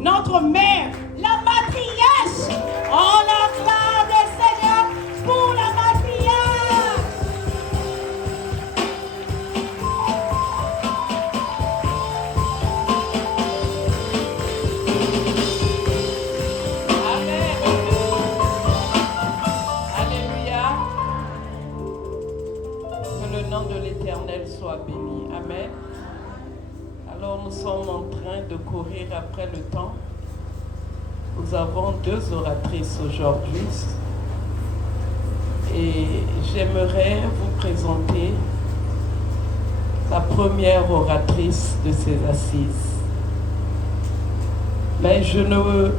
notre mère, la matriarche. On acclame le Seigneur pour la matriarche. Amen. Alléluia. Que le nom de l'Éternel soit béni. Amen. Alors nous sommes en train de courir après le temps. Nous avons 2 oratrices aujourd'hui. Et j'aimerais vous présenter la première oratrice de ces assises. Mais je ne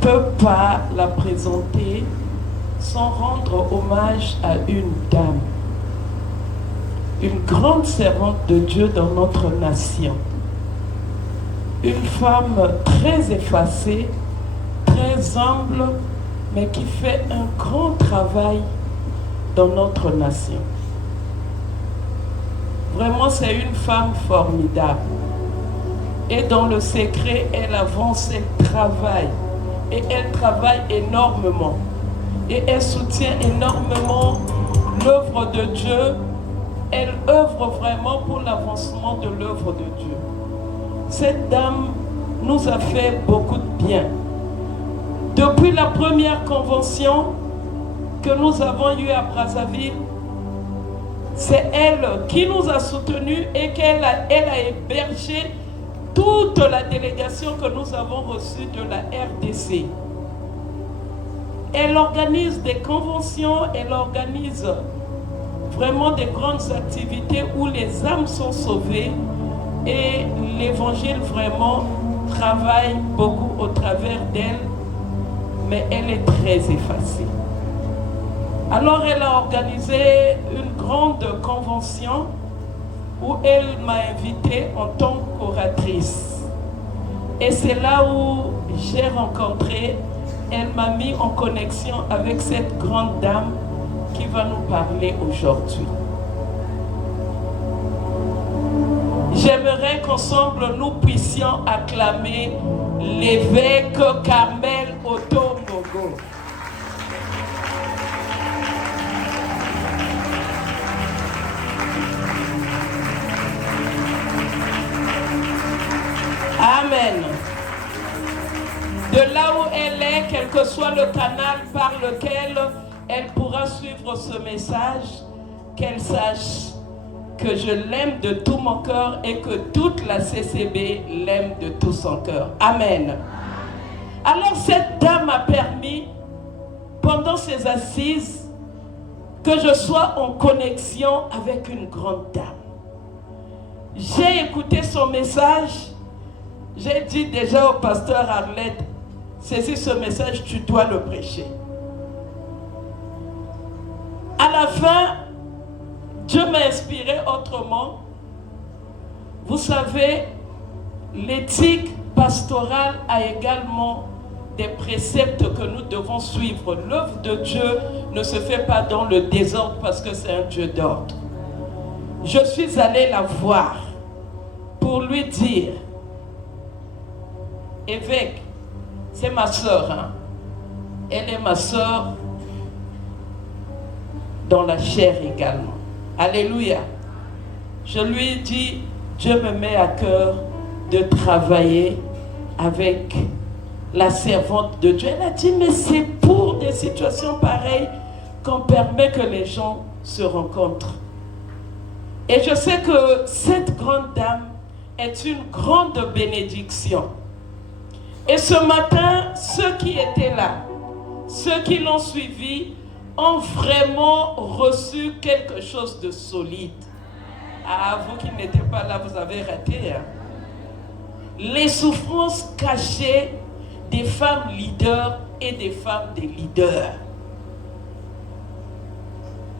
peux pas la présenter sans rendre hommage à une dame, une grande servante de Dieu dans notre nation. Une femme très effacée, très humble, mais qui fait un grand travail dans notre nation. Vraiment, c'est une femme formidable. Et dans le secret, elle avance, elle travaille. Et elle travaille énormément. Et elle soutient énormément l'œuvre de Dieu. Elle œuvre vraiment pour l'avancement de l'œuvre de Dieu. Cette dame nous a fait beaucoup de bien. Depuis la première convention que nous avons eue à Brazzaville, c'est elle qui nous a soutenus et qu'elle a hébergé toute la délégation que nous avons reçue de la RDC. Elle organise des conventions, elle organise vraiment des grandes activités où les âmes sont sauvées et l'évangile vraiment travaille beaucoup au travers d'elle, mais elle est très effacée. Alors elle a organisé une grande convention où elle m'a invitée en tant qu'oratrice. Et c'est là où j'ai rencontré, elle m'a mis en connexion avec cette grande dame qui va nous parler aujourd'hui. J'aimerais qu'ensemble nous puissions acclamer l'évêque Carmel Otombogo. Amen. De là où elle est, quel que soit le canal par lequel elle pourra suivre ce message, qu'elle sache que je l'aime de tout mon cœur et que toute la CCB l'aime de tout son cœur. Amen. Alors cette dame a permis, pendant ces assises, que je sois en connexion avec une grande dame. J'ai écouté son message. J'ai dit déjà au pasteur Arlette, saisis ce message, tu dois le prêcher. À la fin, Dieu m'a inspiré autrement. Vous savez, l'éthique pastorale a également des préceptes que nous devons suivre. L'œuvre de Dieu ne se fait pas dans le désordre parce que c'est un Dieu d'ordre. Je suis allée la voir pour lui dire, évêque, c'est ma soeur, hein? Elle est ma soeur dans la chair également. Alléluia. Je lui ai dit, Dieu me met à cœur de travailler avec la servante de Dieu. Elle a dit, mais c'est pour des situations pareilles qu'on permet que les gens se rencontrent. Et je sais que cette grande dame est une grande bénédiction. Et ce matin, ceux qui étaient là, ceux qui l'ont suivi, ont vraiment reçu quelque chose de solide. Ah, vous qui n'étiez pas là, vous avez raté. Hein? Les souffrances cachées des femmes leaders et des femmes des leaders.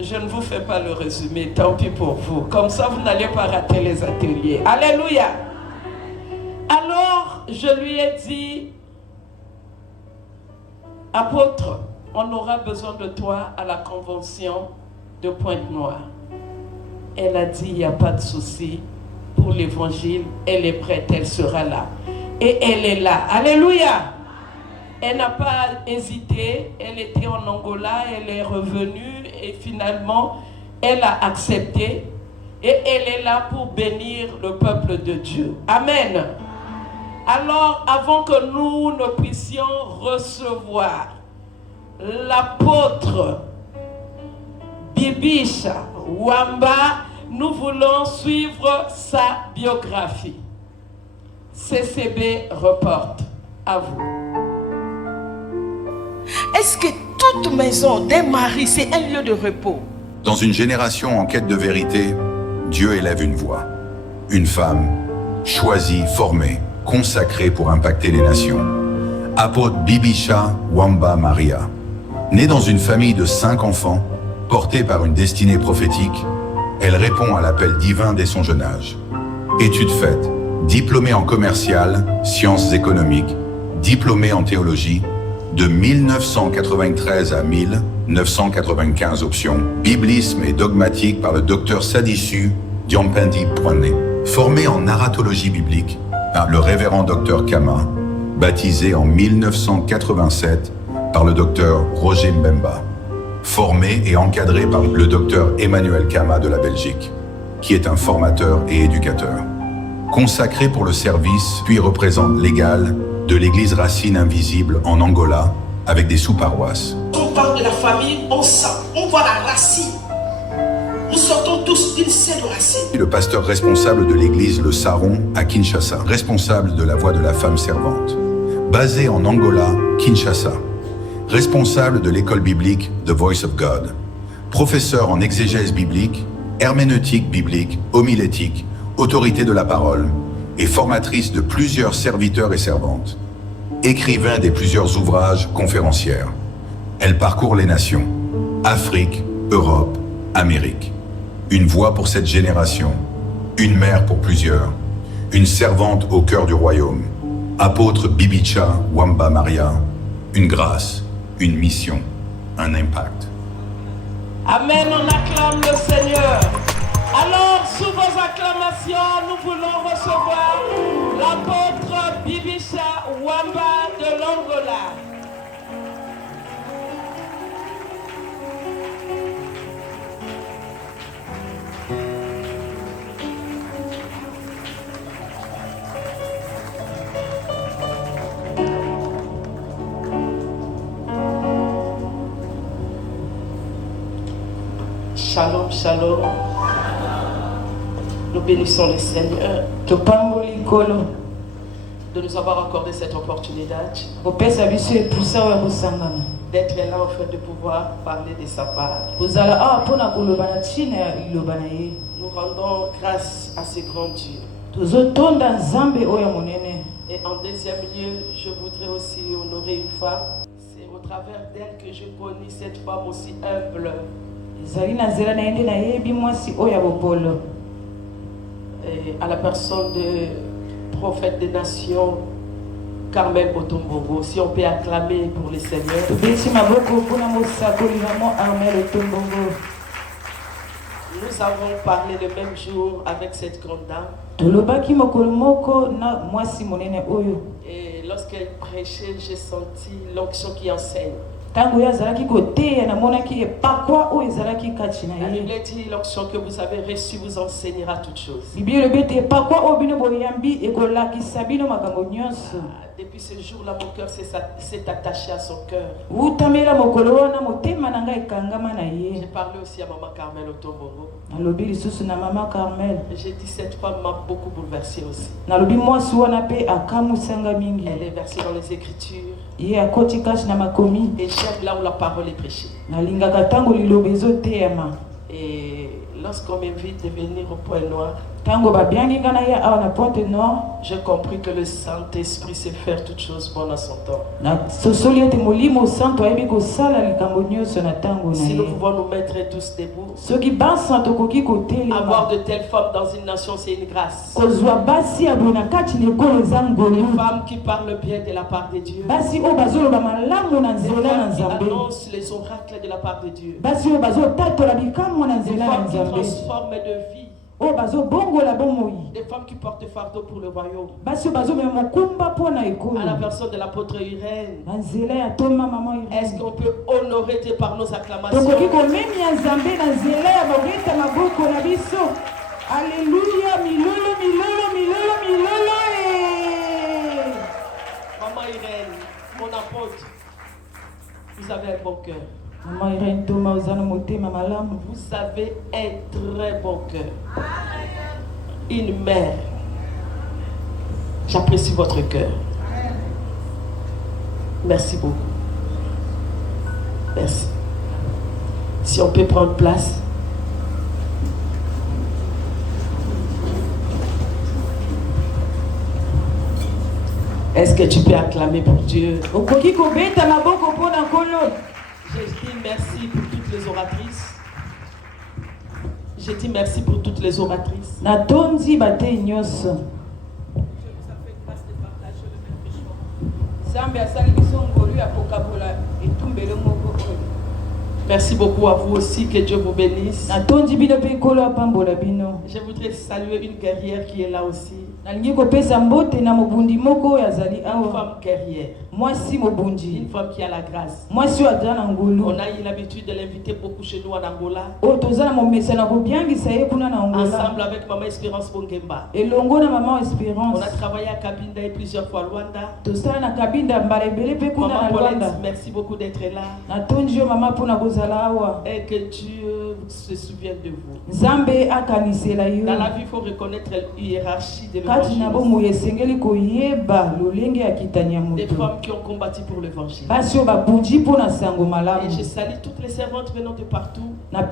Je ne vous fais pas le résumé, tant pis pour vous. Comme ça, vous n'allez pas rater les ateliers. Alléluia. Alors, je lui ai dit, apôtre, on aura besoin de toi à la convention de Pointe-Noire. Elle a dit, il n'y a pas de souci pour l'évangile, elle est prête, elle sera là. Et elle est là. Alléluia. Elle n'a pas hésité. Elle était en Angola. Elle est revenue. Et finalement, elle a accepté. Et elle est là pour bénir le peuple de Dieu. Amen. Alors, avant que nous ne puissions recevoir l'apôtre Bibisha Wamba, nous voulons suivre sa biographie. CCB reporte. À vous. Est-ce que toute maison d'un mari, c'est un lieu de repos? Dans une génération en quête de vérité, Dieu élève une voix. Une femme, choisie, formée, consacrée pour impacter les nations. Apôtre Bibisha Wamba Maria. Née dans une famille de 5 enfants, portée par une destinée prophétique, elle répond à l'appel divin dès son jeune âge. Études faites, diplômée en commercial, sciences économiques, diplômée en théologie, de 1993 à 1995 options, biblisme et dogmatique par le docteur Sadissu Diampendi Poinet. Formée en narratologie biblique par le révérend docteur Kama, baptisé en 1987 par le docteur Roger Mbemba. Formé et encadré par le docteur Emmanuel Kama de la Belgique, qui est un formateur et éducateur. Consacré pour le service, puis représente légal de l'église Racine Invisible en Angola, avec des sous-paroisses. On parle de la famille, on sent, on voit la racine. Nous sortons tous d'une seule racine. Le pasteur responsable de l'église Le Saron à Kinshasa, responsable de la voix de la femme servante. Basé en Angola, Kinshasa. Responsable de l'école biblique The Voice of God, professeur en exégèse biblique, herméneutique biblique, homilétique, autorité de la parole et formatrice de plusieurs serviteurs et servantes. Écrivain des plusieurs ouvrages, conférencière. Elle parcourt les nations, Afrique, Europe, Amérique. Une voix pour cette génération, une mère pour plusieurs, une servante au cœur du royaume. Apôtre Bibisha Wamba Maria, une grâce, une mission, un impact. Amen, on acclame le Seigneur. Alors, sous vos acclamations, nous voulons recevoir l'apôtre Bibisha Wamba de l'Angola. Shalom, shalom. Nous bénissons le Seigneur de nous avoir accordé cette opportunité d'être là en fait de pouvoir parler de sa part. Nous rendons grâce à ce grand Dieu. Et en deuxième lieu, je voudrais aussi honorer une femme. C'est au travers d'elle que je connais cette femme aussi humble. Et à la personne de prophète des nations, Carmel Otombogo. Si on peut acclamer pour le Seigneur. Nous avons parlé le même jour avec cette grande dame. Et lorsqu'elle prêchait, j'ai senti l'onction qui enseigne. La Bible dit l'onction que vous avez reçue vous enseignera toutes choses. Depuis ce jour-là, mon cœur s'est attaché à son cœur. J'ai parlé aussi à maman Carmel Otombogo. J'ai dit cette femme m'a beaucoup bouleversé aussi. Elle est versée dans les Écritures. Et j'aime là où la parole est prêchée. Et lorsqu'on m'invite de venir au Point Noir, j'ai compris que le Saint-Esprit sait faire toutes choses bonnes à son temps. Si nous pouvons nous mettre tous debout, avoir de telles femmes dans une nation, c'est une grâce. Des femmes qui parlent bien de la part de Dieu. Des femmes qui annoncent les oracles de la part de Dieu. Des femmes qui transforment de vie. Oh bazo bongo la bomoi. Des femmes qui portent fardeau pour le royaume. Baso bazo me mokumba pona ekolo. À la personne de l'apôtre Irène. Nzela ya toma maman Irène. Est-ce qu'on peut honorer Dieu par nos acclamations? Donc qui komemi ya Nzambe na nzela ya bogeta maboko na biso. Alléluia, milolo milolo milolo milolo. Maman Irène, mon apôtre, vous avez un bon cœur. Maman Irène toma ozana motema malamu. Vous avez un très bon cœur. Une mère. J'apprécie votre cœur. Merci beaucoup. Merci. Si on peut prendre place. Est-ce que tu peux acclamer pour Dieu? Je dis merci pour toutes les oratrices. Je dis merci pour toutes les oratrices. Natondi bate nyonso. Merci beaucoup à vous aussi, que Dieu vous bénisse. Je voudrais saluer une guerrière qui est là aussi. Une femme guerrière. Une femme qui a la grâce. On a eu l'habitude de l'inviter beaucoup chez nous en Angola. Ensemble avec Maman Espérance Bongemba. On a travaillé à Kabinda et plusieurs fois à Luanda. Maman Paulette, merci beaucoup d'être là. Et que Dieu se souvienne de vous. Dans la vie, il faut reconnaître la hiérarchie de l'évangile. Des femmes qui ont combattu pour l'évangile. Et je salue toutes les servantes venant de partout. Parce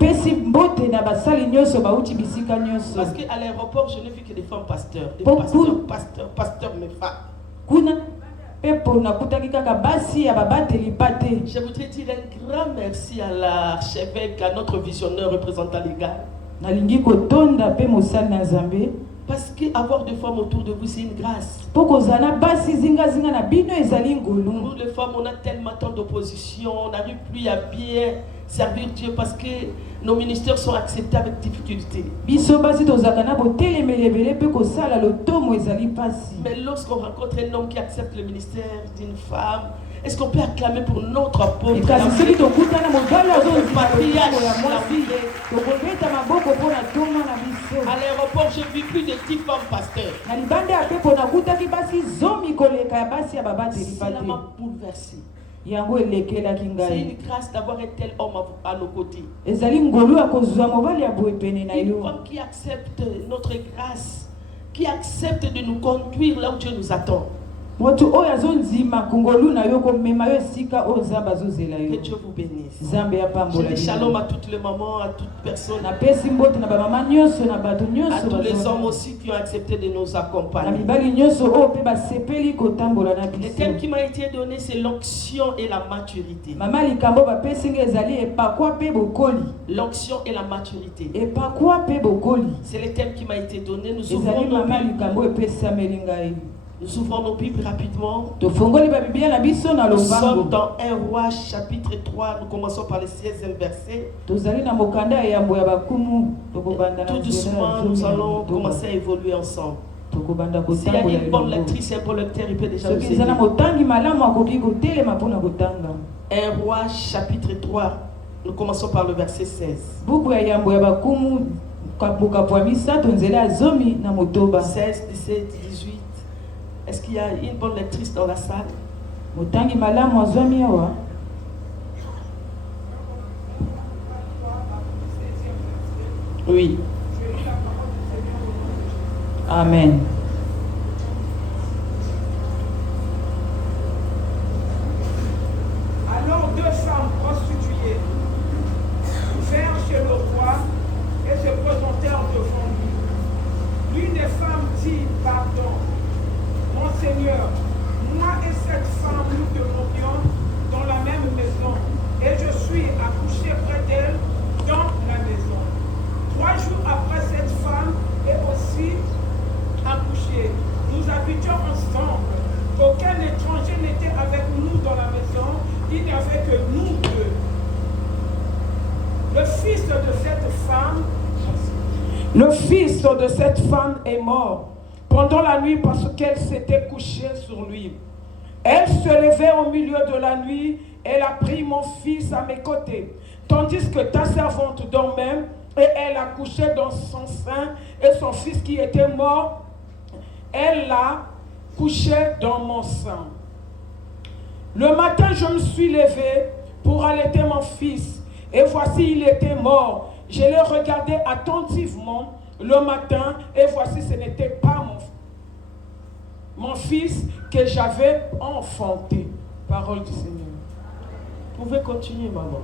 qu'à l'aéroport, je n'ai vu que des femmes pasteurs. Des pasteurs, mes femmes. Je voudrais dire un grand merci à l'archevêque, à notre visionneur représentant légal. Parce qu'avoir des femmes autour de vous, c'est une grâce. Nous, les femmes, on a tellement tant d'opposition, on n'arrive plus à bien servir Dieu parce que nos ministères sont acceptés avec difficulté. Mais lorsqu'on rencontre un homme qui accepte le ministère d'une femme, est-ce qu'on peut acclamer pour notre apôtre? À l'aéroport, j'ai vu plus de 10 femmes pasteurs. Cela m'a bouleversé. C'est une grâce d'avoir un tel homme à nos côtés. Une femme qui accepte notre grâce, qui accepte de nous conduire là où Dieu nous attend. Que Dieu vous bénisse. Je dis shalom à toutes les mamans, à toute personne. À tous les hommes aussi qui ont accepté de nous accompagner. Le thème qui m'a été donné, c'est l'onction et la maturité. L'onction et la maturité. C'est le thème qui m'a été donné. Nous ouvrons nos Bibles rapidement. Nous sommes dans 1 Roi chapitre 3. Nous commençons par le 16e verset. Tout doucement, nous allons commencer à évoluer ensemble. S'il y a une bonne lectrice, un bon lecteur, il peut déjà nous aider. 1 Roi chapitre 3. Nous commençons par le verset 16. 16, 17, 18. Est-ce qu'il y a une bonne lectrice dans la salle? Oui. Amen. Alors 2 femmes prostituées vinrent chez le roi et se présentèrent devant lui. L'une des femmes dit: pardon, mon Seigneur, moi et cette femme nous demeurions dans la même maison et je suis accouché près d'elle dans la maison. 3 jours après, cette femme est aussi accouchée. Nous habitions ensemble. Aucun étranger n'était avec nous dans la maison. Il n'y avait que nous 2. Le fils de cette femme Le fils de cette femme est mort pendant la nuit parce qu'elle s'était couchée sur lui. Elle se levait au milieu de la nuit. Elle a pris mon fils à mes côtés, tandis que ta servante dormait, et elle a couché dans son sein, et son fils qui était mort, elle l'a couché dans mon sein. Le matin, je me suis levée pour allaiter mon fils, et voici, il était mort. Je l'ai regardé attentivement le matin, et voici, ce n'était pas mon fils que j'avais enfanté. Parole du Seigneur. Vous pouvez continuer, maman.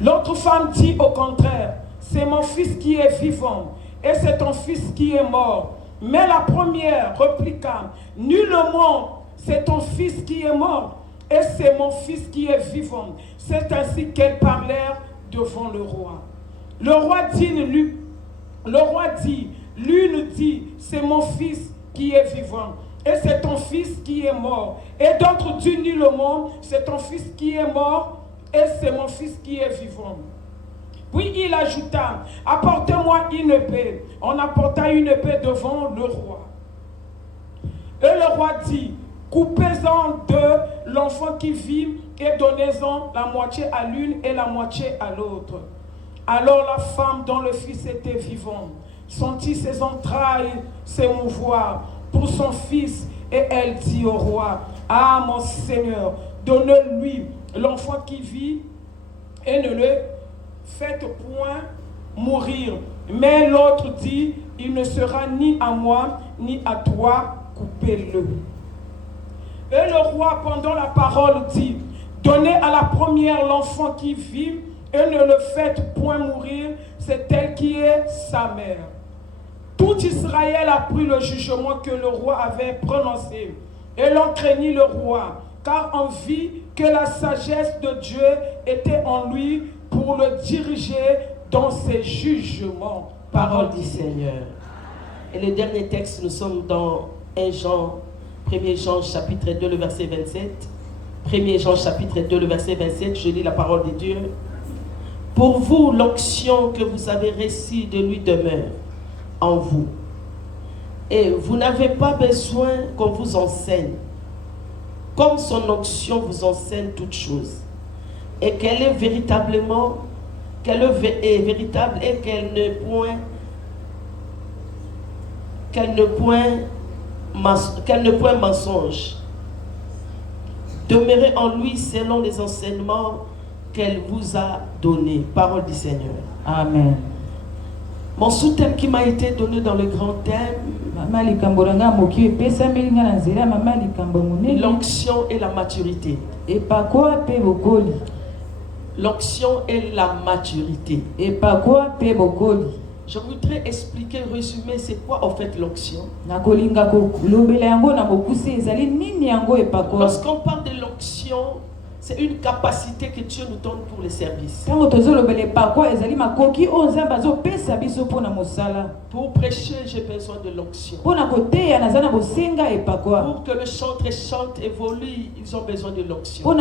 L'autre femme dit au contraire, c'est mon fils qui est vivant, et c'est ton fils qui est mort. Mais la première répliqua, nullement, c'est ton fils qui est mort, et c'est mon fils qui est vivant. C'est ainsi qu'elles parlèrent devant le roi. Le roi dit, l'une dit, c'est mon fils qui est vivant, et c'est ton fils qui est mort. Et d'autres disent nullement, c'est ton fils qui est mort, et c'est mon fils qui est vivant. Puis il ajouta, apportez-moi une épée. On apporta une épée devant le roi. Et le roi dit, coupez-en de l'enfant qui vit et donnez-en la moitié à l'une et la moitié à l'autre. Alors la femme dont le fils était vivant sentit ses entrailles s'émouvoir pour son fils, et elle dit au roi, ah mon Seigneur, donnez-lui l'enfant qui vit et ne le faites point mourir. Mais l'autre dit, il ne sera ni à moi ni à toi, coupez-le. Et le roi, pendant la parole, dit, donnez à la première l'enfant qui vit et ne le faites point mourir, c'est elle qui est sa mère. Tout Israël a pris le jugement que le roi avait prononcé, et l'on craignit le roi, car on vit que la sagesse de Dieu était en lui pour le diriger dans ses jugements. Parole du Seigneur. Et le dernier texte, nous sommes dans 1 Jean chapitre 2, le verset 27. 1 Jean chapitre 2, le verset 27, je lis la parole de Dieu. Pour vous, l'onction que vous avez reçue de lui demeure en vous. Et vous n'avez pas besoin qu'on vous enseigne, comme son onction vous enseigne toutes choses, et qu'elle est véritable et qu'elle ne point mensonge. Demeurez en lui selon les enseignements qu'elle vous a donnés. Parole du Seigneur. Amen. Mon sous-thème qui m'a été donné dans le grand thème, l'onction et la maturité. L'onction et la maturité. Je voudrais expliquer, résumer, c'est quoi en fait l'onction. Lorsqu'on parle de l'onction, c'est une capacité que Dieu nous donne pour les services. Pour prêcher, j'ai besoin de l'onction. Pour que le chanteur chante, évolue, ils ont besoin de l'onction. Pour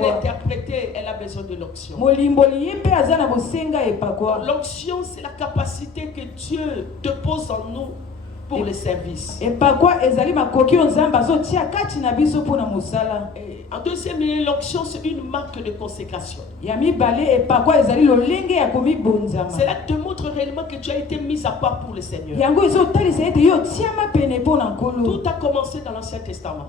l'interpréter, elle a besoin de l'onction. L'onction, c'est la capacité que Dieu depose en nous pour les services. Et en deuxième lieu, l'onction, c'est une marque de consécration. Cela démontre réellement que tu as été mis à part pour le Seigneur. Tout a commencé dans l'Ancien Testament.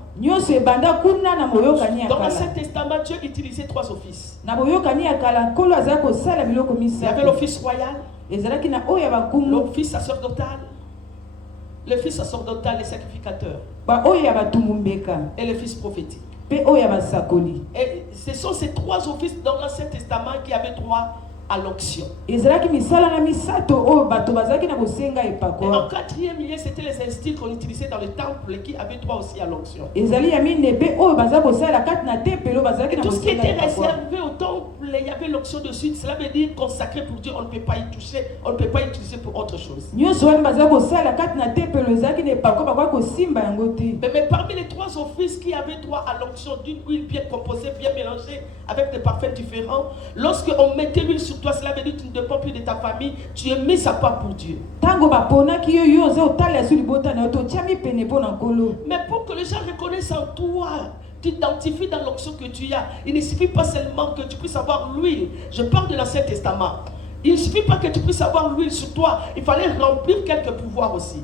Dans l'Ancien Testament, Dieu utilisait 3 offices. Il y avait l'office royal, l'office sacerdotal, le fils sacerdotal et sacrificateur, et le fils prophétique. Et ce sont ces 3 offices dans l'Ancien Testament qui avaient droit à l'onction. Et en 4e lieu, c'était les instits qu'on utilisait dans le temple qui avaient droit aussi à l'onction. Et tout ce qui était réservé au temple il y avait l'onction de suite. Cela veut dire consacré pour Dieu, on ne peut pas y toucher, on ne peut pas utiliser pour autre chose. Mais parmi les 3 offices qui avaient droit à l'onction d'une huile bien composée, bien mélangée, avec des parfums différents, lorsque on mettait l'huile sur toi, cela veut dire que tu ne dépends plus de ta famille, tu es mis à part pour Dieu. Mais pour que les gens reconnaissent en toi, tu t'identifies dans l'onction que tu as. Il ne suffit pas seulement que tu puisses avoir l'huile. Je parle de l'Ancien Testament. Il ne suffit pas que tu puisses avoir l'huile sur toi. Il fallait remplir quelques pouvoirs aussi.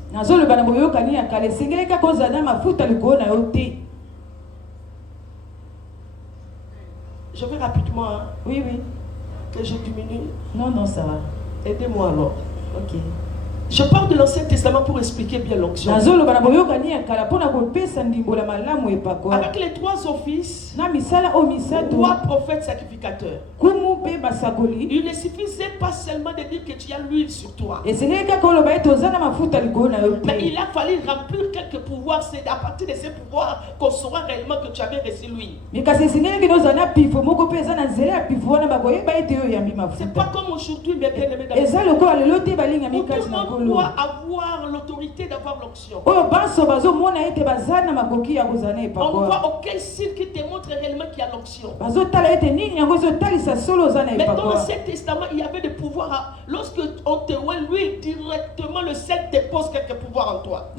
Je vais rapidement. Hein? Oui. Que je diminue. Non, ça va. Aidez-moi alors. Ok. Je parle de l'Ancien Testament pour expliquer bien l'onction. Avec les 3 offices, 3 prophètes sacrificateurs. Il ne suffisait pas seulement de dire que tu as l'huile sur toi. Mais il a fallu remplir quelques pouvoirs. C'est à partir de ces pouvoirs qu'on saura réellement que tu avais reçu l'huile. C'est pas comme aujourd'hui, mes bien-aimés. On doit avoir l'autorité d'avoir l'onction. On voit aucun signe qui te montre réellement qu'il y a l'onction. Mais dans l'Ancien Testament, il y avait des pouvoirs. Lorsque on te voit l'huile, directement le sel dépose quelques pouvoirs en toi.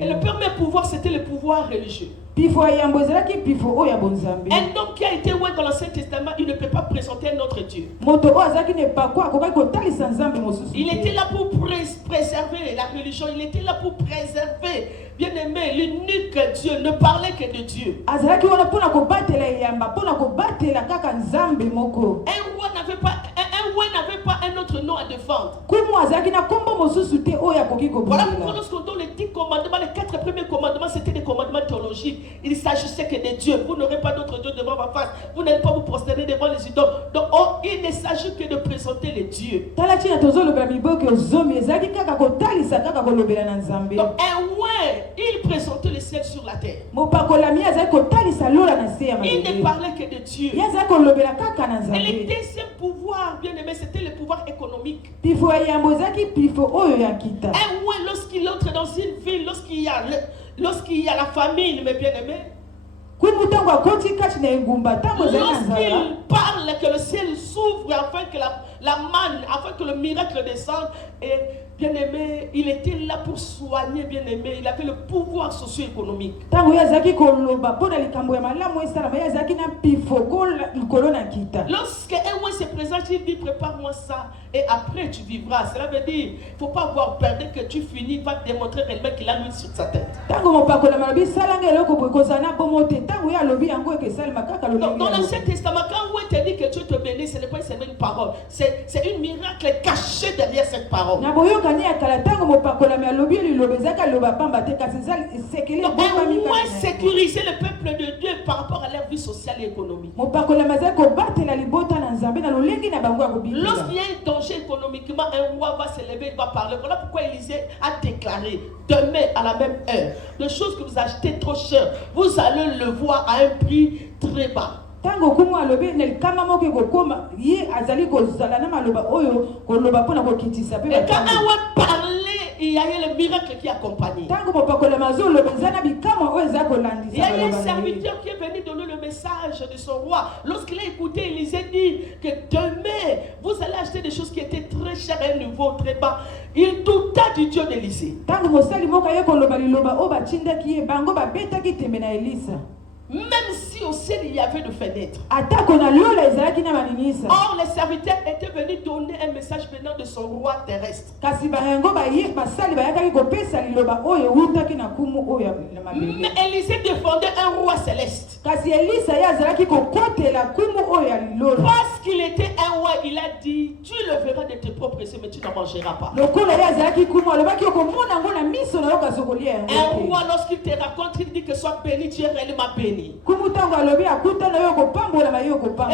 Et le premier pouvoir, c'était le pouvoir religieux. Un homme qui a été oué dans l'Ancien Testament, il ne peut pas présenter un autre Dieu. Il était là pour préserver la religion. Il était là pour préserver, bien aimé, l'unique Dieu. Ne parlait que de Dieu. Un roi n'avait pas un autre nom à défendre. Voilà pourquoi lorsqu'on donne les 10 commandements, les 4 premiers commandements, c'était des commandements théologiques. Il s'agissait que de Dieu. Vous n'aurez pas d'autre Dieu devant ma face. Vous n'allez pas vous prosterner devant les idoles. Donc il ne s'agit que de présenter les dieux. Donc un ouais, il présentait le ciel sur la terre. Il ne parlait que de Dieu. Et le deuxième pouvoir, bien aimé, c'était le pouvoir économique. Un ouais, lorsqu'il entre dans une ville, lorsqu'il y a la famine, mes bien-aimés, lorsqu'il parle que le ciel s'ouvre afin que la manne, afin que le miracle descende, et bien aimé, il était là pour soigner, bien aimé, il avait le pouvoir socio-économique. Lorsque un ouais se présente, il dit prépare-moi ça et après tu vivras. Cela veut dire, il ne faut pas avoir peur que tu finis, va te démontrer réellement qu'il a l'huile sur sa tête. Dans l'Ancien Testament, quand on te dit que Dieu te bénit, ce n'est pas seulement une parole, c'est un miracle caché derrière cette parole. Donc, moins sécuriser le peuple de Dieu par rapport à leur vie sociale et économique. Lorsqu'il y a un danger économiquement, un roi va se lever, il va parler. Voilà pourquoi Élisée a déclaré demain à la même heure, les choses que vous achetez trop cher, vous allez le voir à un prix très bas. Et quand on va parler, il y a eu le miracle qui accompagnait. Il y a un serviteur qui est venu donner le message de son roi. Lorsqu'il a écouté, Élisée dit que demain, vous allez acheter des choses qui étaient très chères à un niveau très bas. Il douta du Dieu d'Élisée. Même si au ciel il y avait de fenêtres. Or, les serviteurs étaient venus donner un message venant de son roi terrestre. Mais Élisée défendait un roi céleste. Parce qu'il était un roi, il a dit, tu le verras de tes propres précieux, mais tu n'en mangeras pas. Un roi, lorsqu'il te raconte, il dit que sois béni, tu es réellement béni. Et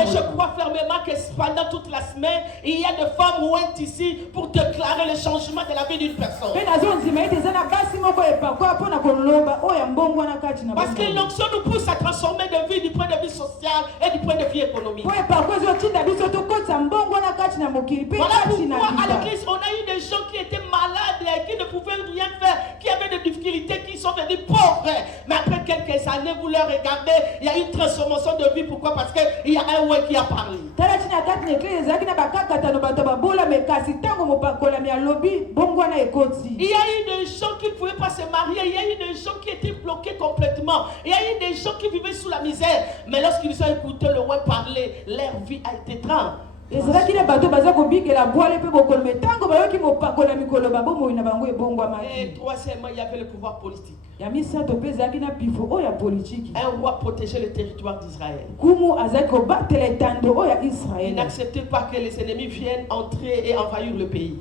je crois fermement que pendant toute la semaine, il y a des femmes ou ici pour déclarer le changement de la vie d'une personne. Parce que l'onction nous pousse à transformer de vie du point de vue social et du point de vue économique. Voilà pourquoi à l'église, on a eu des gens qui étaient malades et qui ne pouvaient rien faire, qui avaient des difficultés, qui sont devenus pauvres. Mais après quelques années, vous les regardez, il y a une transformation de vie. Pourquoi? Parce qu'il y a un ouais qui a parlé. Il y a eu des gens qui ne pouvaient pas se marier, il y a eu des gens qui étaient bloqués complètement, il y a eu des gens qui vivaient sous la misère. Mais lorsqu'ils ont écouté le ouais parler, leur vie a été tranquille. Et troisièmement, il y avait le pouvoir politique. Un roi protégeait le territoire d'Israël. Il n'acceptait pas que les ennemis viennent entrer et envahir le pays.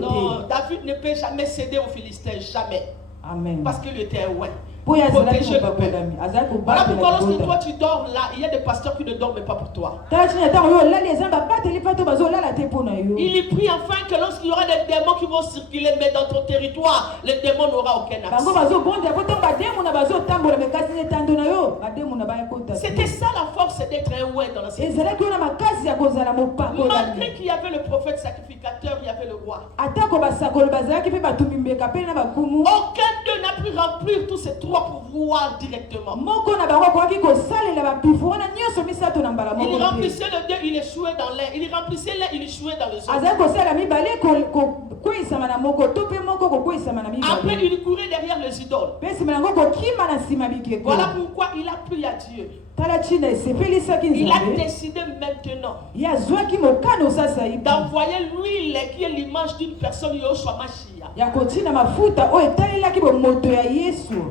Non, David ne peut jamais céder aux Philistins, jamais. Amen. Parce qu'il était un roi. Voilà pourquoi lorsque toi tu dors là, il y a des pasteurs qui ne dorment pas pour toi. Il prie enfin que lorsqu'il y aura des démons qui vont circuler, mais dans ton territoire, les démons n'auront aucun accès. C'était ça la force d'être un roi dans la société. Malgré qu'il y avait le prophète sacrificateur, il y avait le roi. Aucun d'eux n'a pu remplir tous ces trois pouvoirs directement. Il remplissait le Dieu, il échouait dans l'air. Il remplissait l'air, il échouait dans le sol. Après, il courait derrière les idoles. Voilà pourquoi il a plu à Dieu. Il a décidé maintenant d'envoyer l'huile qui est l'image d'une personne, Yoshua Mashiach.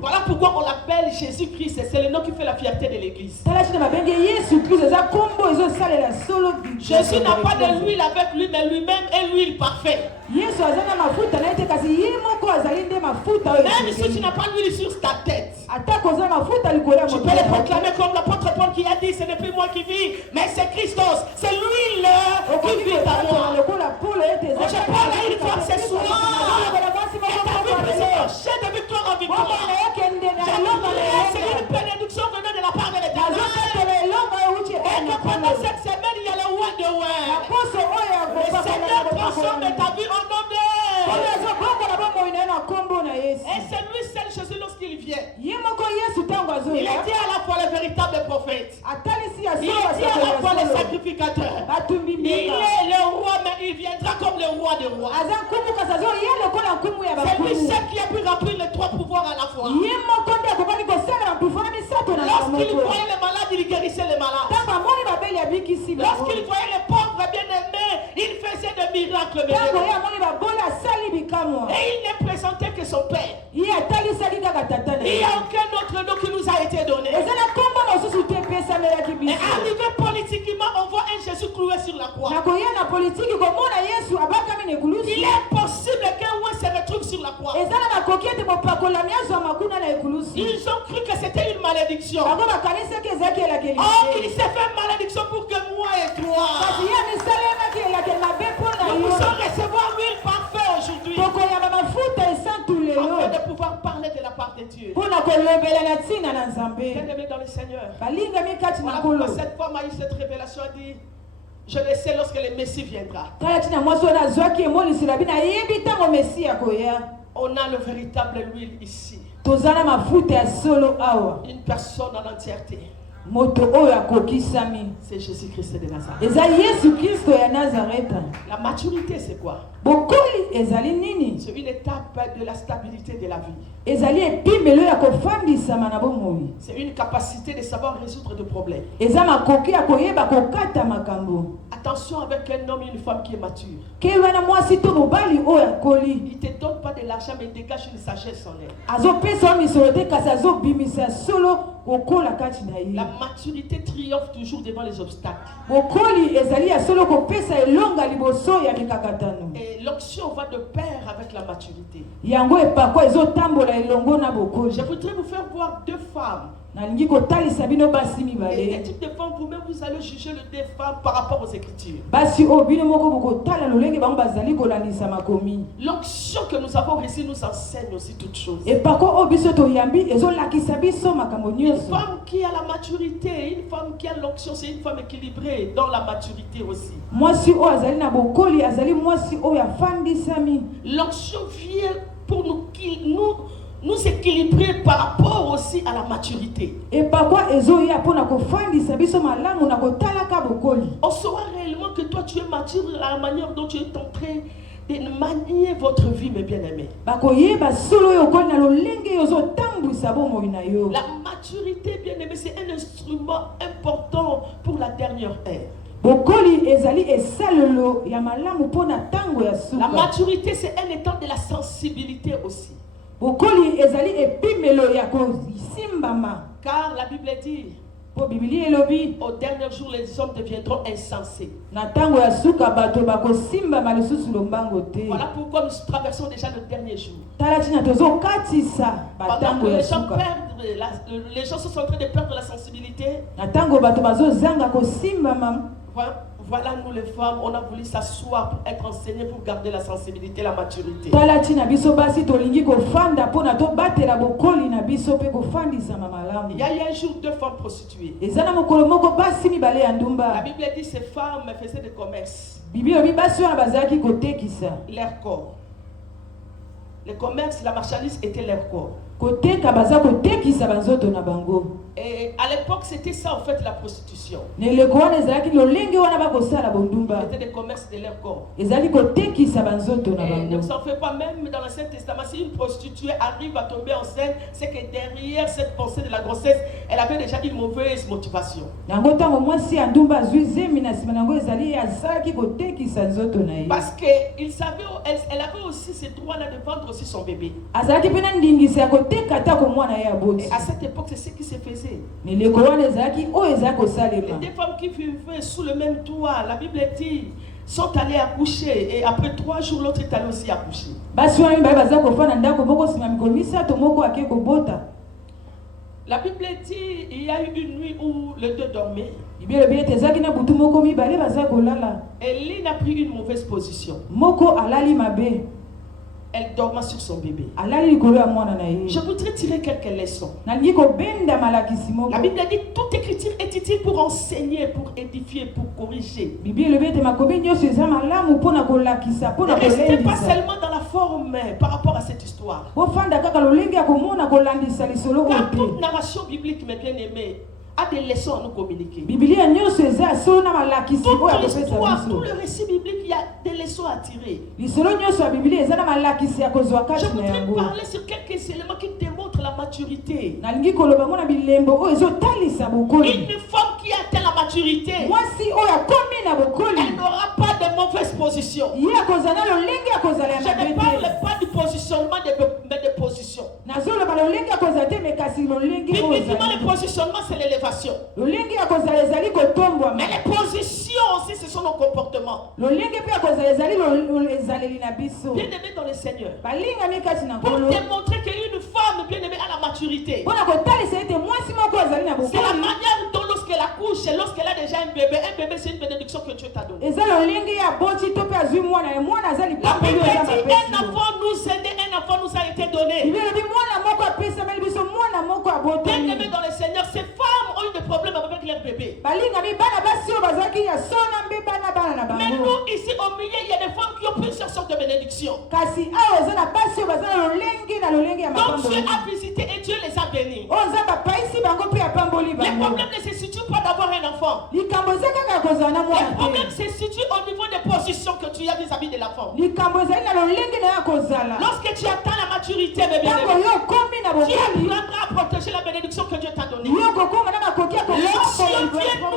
Voilà pourquoi on l'appelle Jésus-Christ. C'est le nom qui fait la fierté de l'église. Jésus n'a pas de l'huile avec lui, mais lui-même est l'huile parfaite. Même si tu n'as pas l'huile sur ta tête, tu peux le proclamer comme l'apôtre Paul qui a dit: ce n'est plus moi qui vis, mais c'est Christos. C'est l'huile qui vit à moi. Je parle à une femme ce soir. Chef de victoire en victoire. C'est une bénédiction venant de la part de l'Éternel. Et que pendant cette semaine, il y a le roi de roi. Le Seigneur transforme ta vie en homme. Et c'est lui seul Jésus lorsqu'il vient. Il était à la fois le véritable prophète. Il était à la fois le sacrificateur. Il est le roi, mais il viendra comme le roi des rois. C'est lui seul qui a pu remplir les trois pouvoirs à la fois. Lorsqu'il voyait les malades, il guérissait les malades. Lorsqu'il voyait les pauvres bien-aimés, il faisait des miracles. Et il ne présentait que son Père. Il n'y a aucun autre nom qui nous a été donné. Et arrivé politiquement, on voit un Jésus cloué sur la croix. Il est possible qu'un roi se retrouve sur la croix. Ils ont cru que c'était une malédiction. Oh, il s'est fait malédiction pour que moi et toi nous puissions recevoir l'huile parfaite aujourd'hui. Afin de pouvoir parler de la part de Dieu. Bien-aimé dans le Seigneur. Voilà pourquoi cette femme a eu cette révélation, a dit: je le sais lorsque le Messie viendra. On a le véritable huile ici. Une personne en entièreté. C'est Jésus-Christ de Nazareth. La maturité, c'est quoi? C'est une étape de la stabilité de la vie. ezali epimelo ya kofandisama na bomoi. C'est une capacité de savoir résoudre des problèmes. Eza makoki ya koyeba kokata makambo. Attention avec un homme et une femme qui est mature. Ke wana mwasi to mobali oyo akoli. Il ne te donne pas de l'argent mais il dégage une sagesse en elle. Azopesa misolo te kasi azobimisa solo kokola kati na ye. La maturité triomphe toujours devant les obstacles. Bokoli ezali ya solo kopesa elonga liboso ya mikakatano. Et l'onction va de pair avec la maturité. Yango epakwa ezotambola elongo na bokoli. Je voudrais vous faire voir deux femmes. Nalingi kotalisa bino basi mibale. Et les types de femmes, vous-même, vous allez juger les deux femmes par rapport aux Écritures. Basi o bino moko bokotala lolenge bango bazali kolandisa makomi. L'onction que nous avons reçue nous enseigne aussi toutes choses. Epakwa o biso toyambi ezolakisa biso makambo Une nyonso. femme qui a la maturité, une femme qui a l'onction, c'est une femme équilibrée dans la maturité aussi. Mwasi o azali na bokoli azali mwasi o ya fandisami. L'onction vient pour nous équilibrer par rapport aussi à la maturité. Epakwa ezoya pona kofandisa biso malamu na kotalaka bokoli. On saura réellement que toi tu es mature de la manière dont tu es en train de manier votre vie, mes bien-aimés. Bakoyeba solo yo koli na lolenge yozotambwisa bomoi na yo. La maturité, bien-aimé, c'est un instrument important pour la dernière ère. Bokoli ezali esalelo ya malamu pona tango ya suka. La maturité, c'est un état de la sensibilité aussi. Bokoli ezali epimelo ya kosimbama. Car la Bible dit, Po Biblia elobi au dernier jour, les hommes deviendront insensés. na tango ya suka bato bakosimbama lisusu lombango te. Voilà pourquoi nous traversons déjà le dernier jour. Tala tina tozokatisa Pendant batango que ya les gens suka. les gens sont en train de perdre la sensibilité. Na tango bato bazozanga kosimbama. Voilà, nous les femmes, on a voulu s'asseoir pour être enseignés, pour garder la sensibilité, la maturité. Tala tina biso basi tolingi kofanda pona tobatela bokoli na biso pe kofandisa malamu. Il y a eu un jour deux femmes prostituées. Ezana mokolo moko basi mibale ya La ndumba. Bible dit que ces femmes faisaient des commerces. Biblia obi basi wana bazalaki kotekisa. Leur corps. Le commerce, la marchandise était leur corps. Koteka baza kotekisa banzoto na bango. Et à l'époque, c'était ça en fait la prostitution. Neleko wana ezalaki lolenge wana bakosala bondumba. C'était des commerces de leur corps. Ezali kotekisa banzoto na Et ne bango. vous en faites pas, même dans l'Ancien Testament, si une prostituée arrive à tomber enceinte, c'est que derrière cette pensée de la grossesse, elle avait déjà une mauvaise motivation. Yango tango mwasi ya ndumba azwi zemi na nsima nango ezali azalaki kotekisa nzoto na ye. Parce qu'elle avait aussi ce droit-là de vendre aussi son bébé. Azalaki mpe na ndingisi ya koteka atako mwana ye aboti. Et à cette époque, c'est ce qui se faisait. Neleko wana ezalaki oyo ezalaki Les kosalema. deux femmes qui vivaient sous le même toit, la Bible dit, sont allées accoucher. Et après 3 jours, l'autre est allée aussi accoucher. Basi wana mibale baza kofanda ndako moko nsima mikolo misato moko ake kobota. La Bible dit, il y a eu une nuit où les deux dormaient. Biblia elobi ete ezalaki na butu moko mibale baza kolala. Et l'une a pris une mauvaise position. Moko alali mabe. Elle dormait sur son bébé. Alali likolo ya mwana na ye. Je voudrais tirer quelques leçons. Nalingi kobenda malakisi moko. La Bible dit, toute écriture est utile pour enseigner, pour édifier, pour corriger. Biblia elobi ete makomi nyonso eza malamu mpona kolakisa Ne mpona restez pas kolendisa. seulement dans la forme par rapport à cette histoire. Bofanda kaka lolenge ya komona kolandisa lisolo oyo Car toute te. narration biblique, mes bien-aimés, a des leçons à nous communiquer. Biblia nyonso eza solo na malakisi oyo Toute akopesa l'histoire, tout biso. le récit biblique, il y a des leçons à tirer. Lisolo nyonso ya Biblia eza na malakisi ya kozwa Je kati na voudrais yango. parler sur quelques éléments qui démontrent la maturité. Nalingi koloba ngo na bilembo oyo ezotalisa bokoli. Une femme qui atteint la maturité, Mwasi oyo akomi na elle bokoli. n'aura pas de mauvaise position. Ye akozala na lolenge ya kozala ya Je ne mabe parle te. pas du positionnement, mais de position. Nazoloba lolenge ya kozala te me kasi lolenge oyo Bibliquement, le ezali. positionnement, c'est l'élévation. Lolenge ya kozala ezali kotombwama. Mais les positions aussi, ce sont nos comportements. Lolenge mpe ya kozala ezali ezaleli na biso. Bien-aimés dans le Seigneur, Balingami kati na pour nkolo. démontrer qu'une femme bien-aimée a la maturité, Mpona kotalisa ete mwasi moko azali na c'est la bokoli. manière dont lorsqu'elle accouche, lorsqu'elle a déjà un bébé c'est une bénédiction que Dieu t'a donnée. Eza lolenge ya boti to mpe azwi mwana ye mwana aza La lipape Bible oyo eza dit, mapesi un yo. enfant nous aidait, un enfant nous a été donné. Biblia elobi mwana moko apesameli biso mwana moko abotomi. Bien-aimés dans le Seigneur, ces femmes ont eu des problèmes avec avec leur bébé. balingami bana basi oyo bazalaki ya sona mbe bana na Mais bango nous, ici au milieu, il y a des femmes qui ont plusieurs sortes de bénédictions. kasi awa eza na basi oyo baza na lolenge ya Donc mapamboli Dieu a visité et Dieu les a bénis. oyo nzambe apaisi bango mpe apamboli Le bango problème ne se situe pas d'avoir un enfant. likambo eza kaka ya kozala na Le mwana problème te se situe au niveau des positions que tu as vis-à-vis de l'enfant. likambo ezali na lolenge na yo ya kozala Lorsque tu atteins la maturité, bébé, ntango yo okomi na tu bokoli apprendras à protéger la bénédiction que Dieu t'a donnée. yo okokoma na makoki ya Dieu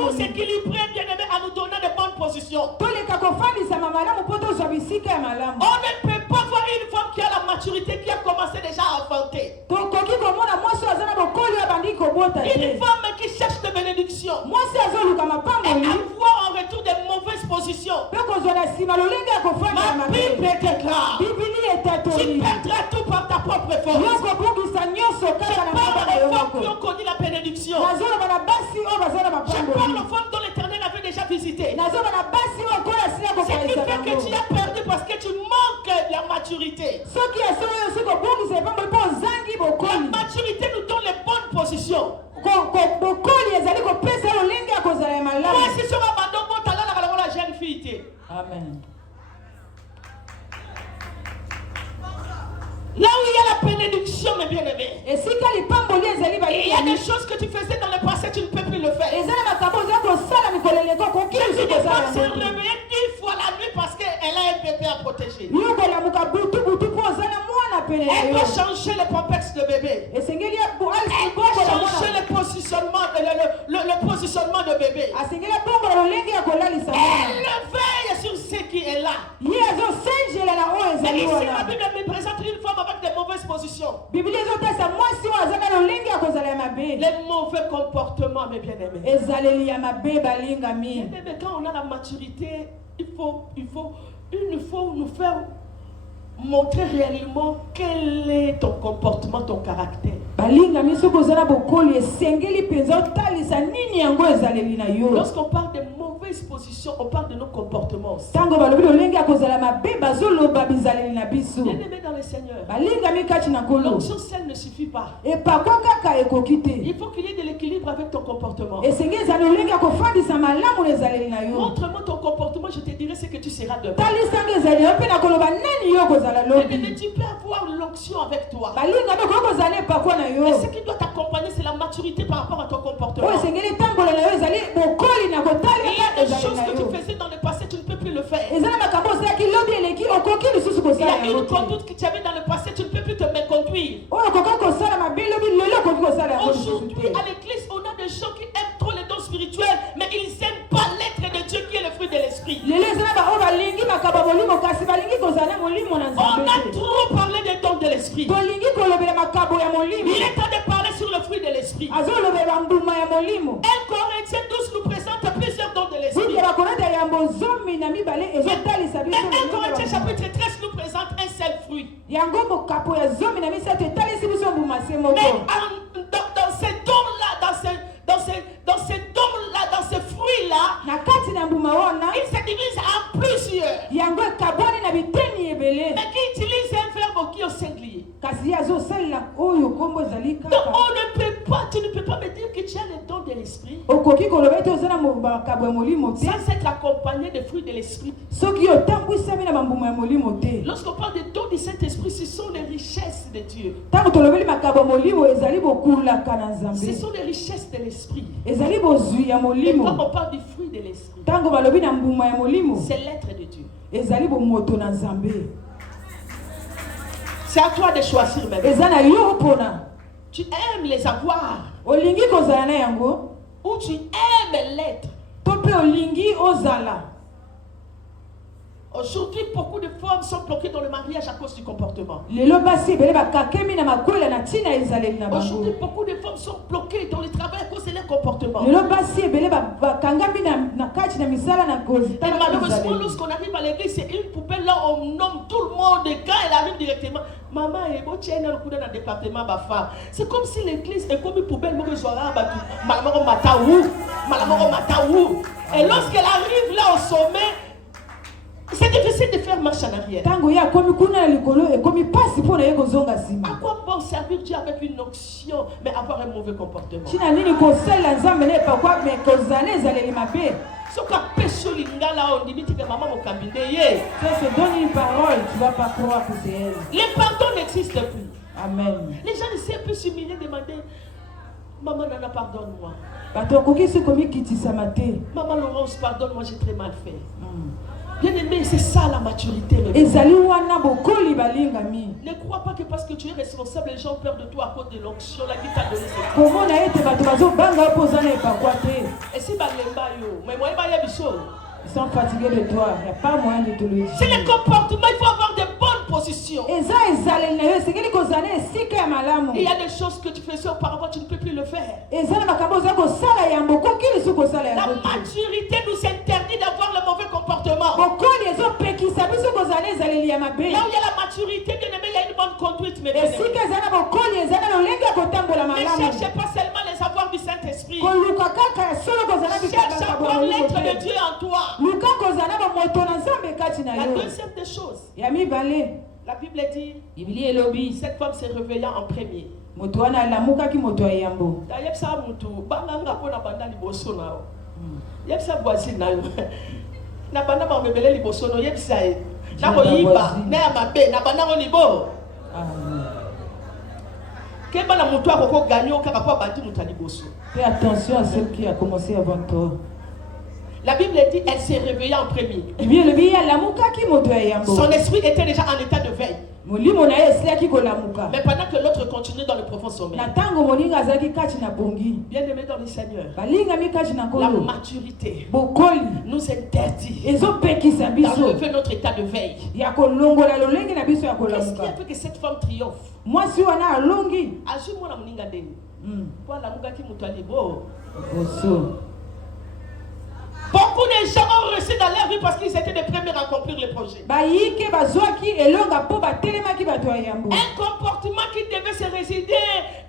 nous équilibrer, bien-aimés, en nous donnant de bonnes positions. toleka kofandisama malamu mpo tozwa bisika ya malamu On ne peut pas voir une femme qui a la maturité, qui a commencé déjà à enfanter. tokoki komona mwasi oyo aza na bokoli oyo abandi kobota Une te femme qui cherche de bénédiction. mwasi azoluka Et mapamboli avoir en retour de mauvaises positions. mpe kozwa na nsima lolenge ya kofandisa Ma Bible mabe est claire. bibili Tu etatoli perdras tout par ta propre yo force. kobungisa nyonso Je kaka na parle mabala yo aux femmes qui moko ont connu la bénédiction. nazoloba na basi oyo baza na Je parle mapamboli aux femmes dont l'Éternel avait déjà visité. nazoloba na basi oyo kola asili ya Ce qui kokalisa fait que tu bango as perdu parce que tu manques de la maturité. soki ya solo oyo soki kobungisa epamboli mpo ozangi La bokoli maturité nous donne les bonnes positions. bokoli ezali kopesa lolenge ya kozala ya Moi, malamu si sur un bandon, bon, t'as là, la jeune fille. amen Là où il y a la bénédiction, mes bien-aimés, esika lipamboli ezali il y a des balingami choses que tu faisais dans le passé, tu ne peux plus le faire. eza na makambo oza kosala mikolo eleko okoki Une lisusu kosala femme se yango te. réveiller 10 fois la nuit parce qu'elle a un bébé à protéger. yo kolamuka butu mpo oza na mwana pene na Elle yo doit changer le contexte de bébé. esengeli Elle doit changer le positionnement, le positionnement de bébé. asengeli abongola lolenge ya kolalisa mwana Elle veille sur ce qui est là. ye azosenjela na oyo Mais ezali ici, wana la Bible me présente une femme avec de mauvaises positions. biblia ezotasa mwasi oyo aza na lolenge ya kozala ya mabe Les mauvais comportements, mes bien-aimés. ezaleli ya mabe balingami Mais quand on a la maturité, il faut nous faire montrer réellement quel est ton comportement, ton caractère. balingami soki oza na bokoli esengeli mpenza otalisa nini yango ezaleli na yo Lorsqu'on parle de mauvaises positions, on parle de nos comportements aussi. ntango balobi lolenge ya kozala mabe bazoloba bizaleli na biso Bien-aimés dans le Seigneur, balingami kati na nkolo l'onction seule ne suffit pas. epakwa kaka ekoki te Il faut qu'il y ait de l'équilibre avec ton comportement. esengeli ezali lolenge ya kofandisa malamu na ezaleli na yo Montre-moi ton comportement, je te dirai ce que tu seras demain. talisanga ezali yo mpe nakoloba nani yo kozala Mais lobi tu peux avoir l'onction avec toi. balingami okoki kozala epakwa na yo Mais ce qui doit t'accompagner, c'est la maturité par rapport à ton comportement. oyo esengeli etambola na yo ezali bokoli na Et il y kotalika a des ezali choses na que yo tu faisais dans le passé, tu ne peux plus le faire. eza na makambo osalaki lobi eleki okoki lisusu Il y kosala a yango une te conduite que tu avais dans le passé, tu ne peux plus te méconduire. oyo okoki kosala mabe lobi lelo okoki kosala yango lisusu Aujourd'hui, te à l'église, on a des gens qui aiment trop les dons spirituels, mais ils n'aiment pas l'être de Dieu qui est le fruit de l'esprit. lelo eza na baoyo balingi makambo ya molimo kasi balingi kozala na molimo na On a nzambe te trop parlé des dons de l'esprit. tolingi kolobela makambo ya molimo Il est temps de parler sur le fruit de l'esprit. azolobela mbuma ya molimo 1 Corinthiens 12 nous présente plusieurs dons de l'esprit. buke bakonata yambo 12 ezotalisa Mais 1 biso Corinthiens chapitre 13 nous présente un seul fruit. yango mokapo ya 13 etalisi biso mbuma se Mais moko dans ces dons-là, dans ces dons-là, dans ces fruits-là, na kati na mbuma wana ils se divisent en plusieurs. yango ekabwani na biteni ebele Mais qui utilise un verbe qui est au singulier. kasi ye azosalela oyo nkombo ezali Donc kaka on ne peut pas, tu ne peux pas me dire que tu as le don de l'esprit okoki koloba ete oza na makambo ya molimo te sans être accompagné des fruits de l'esprit. soki otambwisami na bambuma ya molimo te Lorsqu'on parle des dons du Saint-Esprit, ce sont les richesses de Dieu. ntango tolobeli makambo ya molimo ezali bokulaka na Ce nzambe sont les richesses de l'esprit. ezali bozwi ya Et quand molimo on parle du fruit de l'esprit, ntango balobi na mbuma ya molimo c'est l'être de Dieu. ezali bomoto na nzambe C'est à toi de choisir maintenant. eza na yo mpona Tu aimes les avoir olingi kozala na yango ou tu aimes l'être. to mpe olingi ozala Aujourd'hui, beaucoup de femmes sont bloquées dans le mariage à cause du comportement. lelo basi ebele bakakemi na makwela na ntina ezaleli na bango Aujourd'hui, beaucoup de femmes sont bloquées dans le travail à cause de leur comportement. lelo basi ebele bakangami na kati na misala na Et kozitala malheureusement, lorsqu'on arrive à l'église, c'est une poubelle là, on nomme tout le monde. Et quand elle arrive directement, maman est beau, tiens, elle est dans le département bafa. C'est comme si l'église est comme une poubelle, malamoro mataou. Et lorsqu'elle arrive là au sommet, c'est difficile de faire marche en arrière. ntango ye akomi kuna na likolo ekomi pasi mpo na ye kozonga À nsima quoi bon servir Dieu avec une onction, mais avoir un mauvais comportement. Tina nini kosala nzambe ne pourquoi mais kozala ezaleli mabe. Ce qu'on peut sur l'ingala, on dit que maman m'a cambiné. Ça se donne une parole, tu vas pas croire que c'est elle. Les pardons n'existent plus. Amen. Les gens ne savent plus s'humilier, demander Maman Nana, pardonne-moi. Bato kokisi komi kitisa mate. Maman Laurence, pardonne-moi, j'ai très mal fait. Bien aimé, c'est ça la maturité. Ezali wana bokoli balingami. Ne crois pas que parce que tu es responsable, les gens ont peur de toi à cause de l'onction. La vie t'a donné cette Comment na ete bato bazo banga opozana e pakwa te. Et si balemba yo, mais moi il y a des choses. Ils sont fatigués de toi, il n'y a pas moyen de te le dire. C'est le comportement, il faut avoir de bonnes positions. Il y a des choses que tu faisais auparavant, tu ne peux plus le faire. La maturité nous interdit d'avoir le mauvais comportement. Là où il y a la maturité, bien aimé, il y a une bonne conduite. Mais ne cherchez pas seulement les avoirs du Saint-Esprit. Cherche encore l'être de Dieu en toi. La deuxième des choses, la Bible dit, cette femme s'est réveillée en premier. D'ailleurs, ça a voisine. Na bana ma mebele liboso no yebisa e na koyiba na ya mabe na bana ngo libo ke bana mutu akoko gagner kaka po bati mutu liboso. Fais attention à celle qui a commencé avant toi. La Bible dit elle s'est réveillée en premier. Son esprit était déjà en état de veille. Mais pendant que l'autre continuait dans le profond sommeil. Bien aimé dans le Seigneur, la maturité nous interdit d'enlever notre état de veille. Qu'est-ce qui a fait que cette femme triomphe? Beaucoup de gens ont reçu dans leur vie parce qu'ils étaient les premiers à accomplir le projet. Un comportement qui devait se résider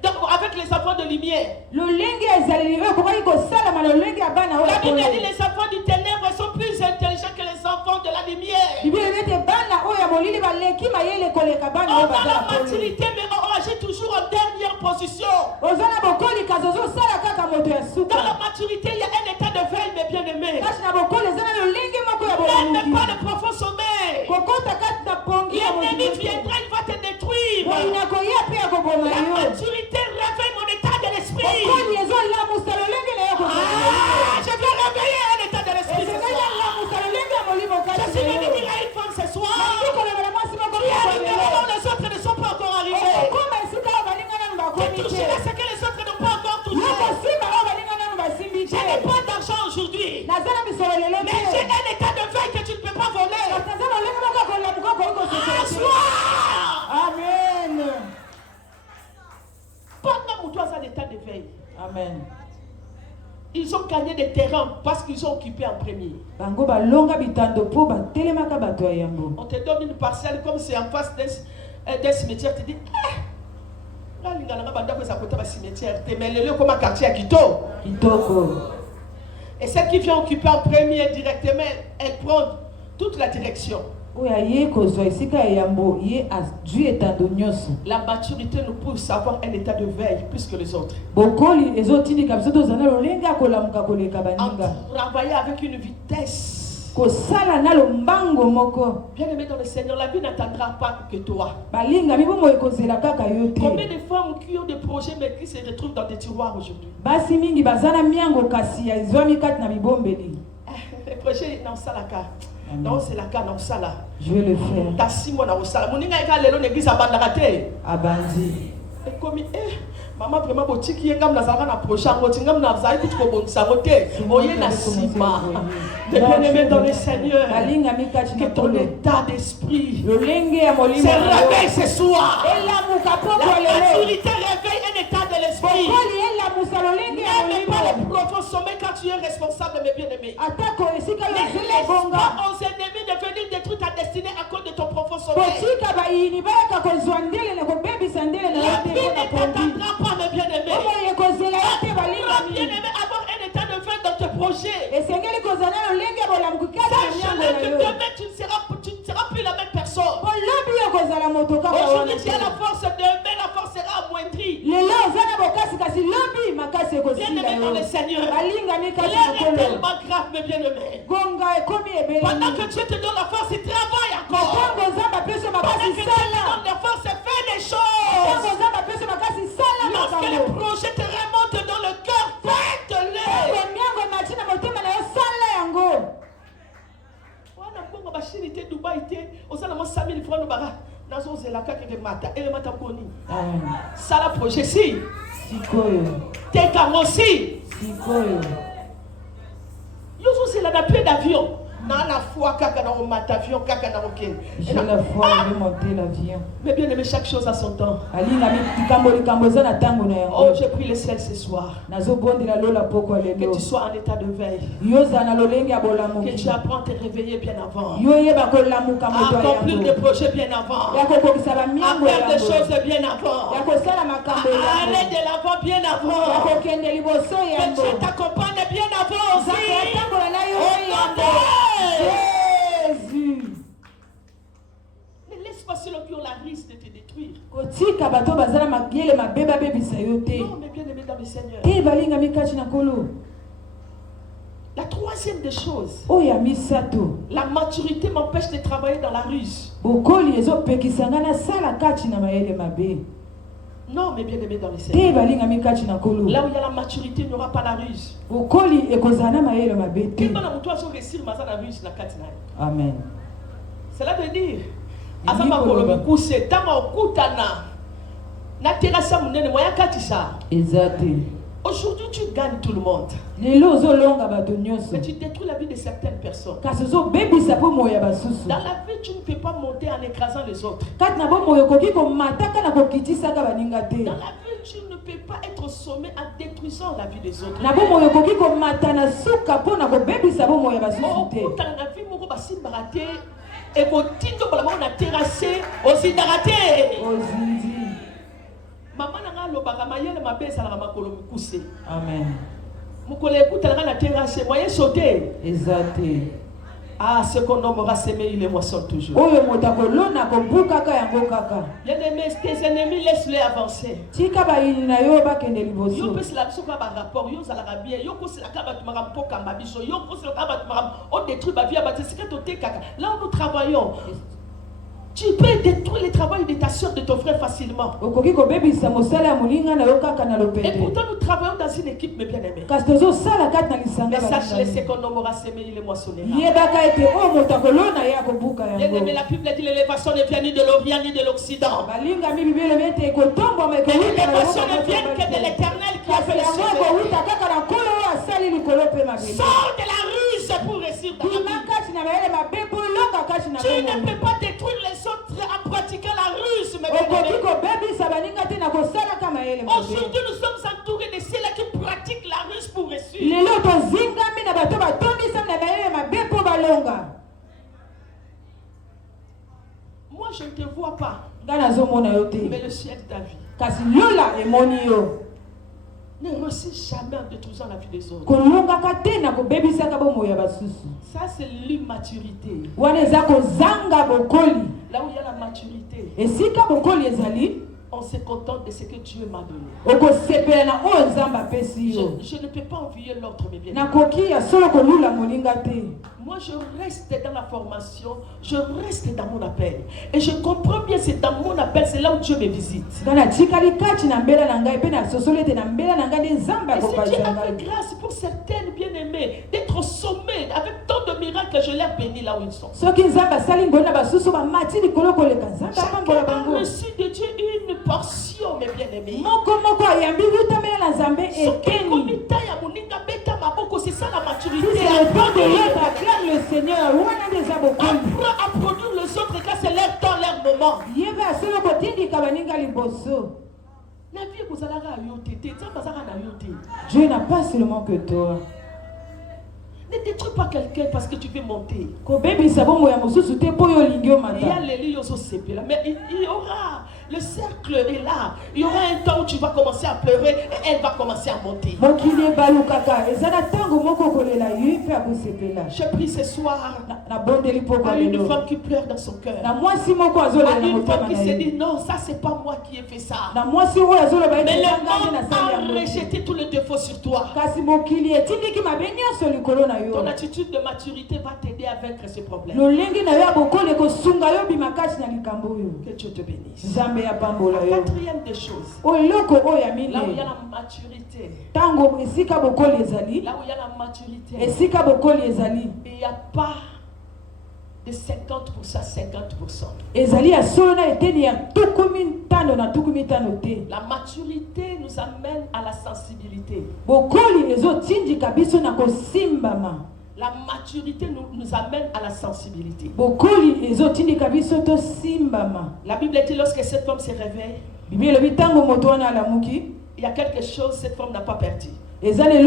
avec les enfants de lumière. La Bible dit les enfants du ténèbre sont plus intelligents que les enfants de la lumière. On a la maturité, mais on agit toujours en dernière position. Dans la maturité, il y a un état de veille, mais bien aimé. N'aime pas le profond sommeil. L'ennemi viendra, il va te détruire. La maturité réveille mon état de l'esprit. Je veux réveiller un état de l'esprit ce soir. Je suis venu dire à une femme ce soir qui est arrivée là où les autres ne sont pas encore arrivés. Tu toucheras ce que les autres n'ont pas encore touché. Je n'ai pas d'argent aujourd'hui, mais j'ai un état de veille que tu ne peux pas voler. Amen. Pendant que toi as un état de veille, Amen. Ils ont gagné des terrains parce qu'ils ont occupé en premier. On te donne une parcelle comme c'est en face d'un cimetière, tu dis et celle qui vient occuper en premier directement, elle prend toute la direction. La maturité nous pousse à avoir un état de veille plus que les autres. En travailler avec une vitesse. Bien aimé dans le Seigneur, la vie n'attendra pas que toi. Combien de femmes qui ont des projets mais qui se retrouvent dans des tiroirs aujourd'hui? Les projets, non, ça la carte. Non, c'est la carte, non, ça là. Je vais le faire. T'as 6 mois dans le salon. Mon nègre est allé l'église à Bandaraté. Abandi. Et comme, maman vraiment boutique qui est comme la salon à prochain, comme la zaï qui te bon saboter. Oye na sima. De bien-aimé dans le Seigneur. Que ton état d'esprit se réveille ce soir. La maturité réveille un état de l'esprit. N'aime pas le profond sommeil quand tu es responsable, mes bien-aimés. Ne laisse pas aux ennemis de venir détruire ta destinée à cause de ton profond sommeil. La vie ne t'attendra pas, mes bien-aimés. Bien-aimé, avoir un état de veille dans tes projets. Sache que demain tu ne seras plus la même personne. Aujourd'hui tu as la force, demain la force sera Bien-aimés dans le Seigneur. L'air est tellement grave, mes bien-aimés. Pendant que Dieu te donne la force, il travaille encore. Pendant que Dieu te donne la force, il fait des choses. Lorsque les projets te remontent dans le cœur, faites-les. Ça la projet si. T'es aussi. Yo c'est la pied d'avion. La foi kaka dans le avion kaka dans le j'ai la foi de monter l'avion. Mais bien aimé, chaque chose a son temps. Oh, j'ai pris le ciel ce soir. Que tu sois en état de veille. Que tu apprends à te réveiller bien avant. À accomplir des projets bien avant. À faire des choses bien avant. À aller de l'avant bien avant. Que Dieu t'accompagne bien avant aussi. Jésus. Ne laisse pas ceux qui ont la risque de te détruire. Non, mais bien aimé dans le Seigneur. La troisième des choses, la maturité m'empêche de travailler dans la ruse. Non, mais bien aimé dans le Seigneur. Là où il y a la maturité, il n'y aura pas la ruse. Amen. Cela veut dire, aujourd'hui tu gagnes tout le monde. Mais tu détruis la vie de certaines personnes. Dans la vie, tu ne peux pas monter en écrasant les autres. Dans la vie, tu ne peux pas être sommé en détruisant la vie des autres. Maman n'a pas lobaka mayele mabe sala makolo mikuse. Amen. Mukole écoute la terrasse moyen sauter. Exact. Ah, ce qu'on nommera semer, il les moissonne toujours. Bien-aimés, tes ennemis, laisse-les avancer. Yo peut se la souka par rapport, yo zala bien, yo ko se la kaba tumara mpoka mabiso, yo ko se la kaba tumara, on détruit ma vie à bâtir, c'est que toté kaka. Là où nous travaillons, tu peux détruire le travail de ta soeur, de ton frère facilement. Et pourtant nous travaillons dans une équipe, mes bien-aimés. Mais sache-le, c'est qu'on nommera semer, il est moissonnera. Bien-aimé, la Bible dit l'élévation ne vient ni de l'Orient ni de l'Occident. L'élévation ne vient que de l'Éternel qui a fait les choses. Sors de la ruse pour réussir dans la vie. Tu ne peux pas détruire les autres en pratiquant la ruse, mes bien-aimés. Aujourd'hui, nous sommes entourés de ceux-là qui pratiquent la ruse pour réussir. Moi, je ne te vois pas. Mais le ciel t'a vu. Ne réussis jamais en détruisant la vie des autres. Ça, c'est l'immaturité. Là où il y a la maturité, on se contente de ce que Dieu m'a donné. Je ne peux pas envier l'autre, mes bien-aimés. Moi, je reste dans la formation, je reste dans mon appel. Et je comprends bien, c'est dans mon appel, c'est là où Dieu me visite. Et si Dieu a fait grâce pour certaines bien-aimées d'être sommées avec tant de miracles, je les bénis là où ils sont. Chacun a reçu de Dieu une portion, mes bien-aimés. C'est ça la maturité. Le Seigneur, apprends à produire les autres car c'est leur temps, leur moment. Dieu n'a pas seulement que toi. Ne détruis pas quelqu'un parce que tu veux monter. Il y a les lieux mais il y aura Le cercle est là. Il y aura un temps où tu vas commencer à pleurer et elle va commencer à monter. Je prie ce soir à une femme qui pleure dans son cœur. À une femme qui se dit non, ça c'est pas moi qui ai fait ça. Mais le monde a rejeté tout le défaut sur toi. Ton attitude de maturité va t'aider à vaincre ce problème. Que Dieu te bénisse. La quatrième des choses, là où il y a la maturité, là où il y a la maturité, il n'y a pas de 50%, 50%. La maturité nous amène à la sensibilité. La maturité nous amène à la sensibilité. La Bible dit lorsque cette femme se réveille, il y a quelque chose cette femme n'a pas perdu. Bien qu'elle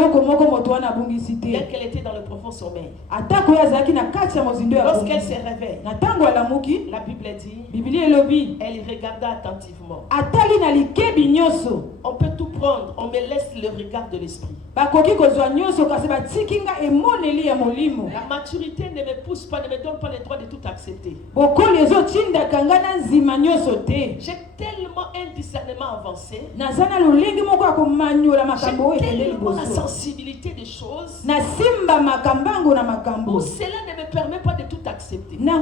était dans le profond sommeil. Lorsqu'elle se réveille, la Bible dit, elle regarda attentivement. On peut tout prendre, on me laisse le regard de l'esprit. La maturité ne me pousse pas, ne me donne pas le droit de tout accepter. J'ai tellement un discernement avancé. J'ai tellement la sensibilité des choses. Où cela ne me permet pas de tout accepter. Toi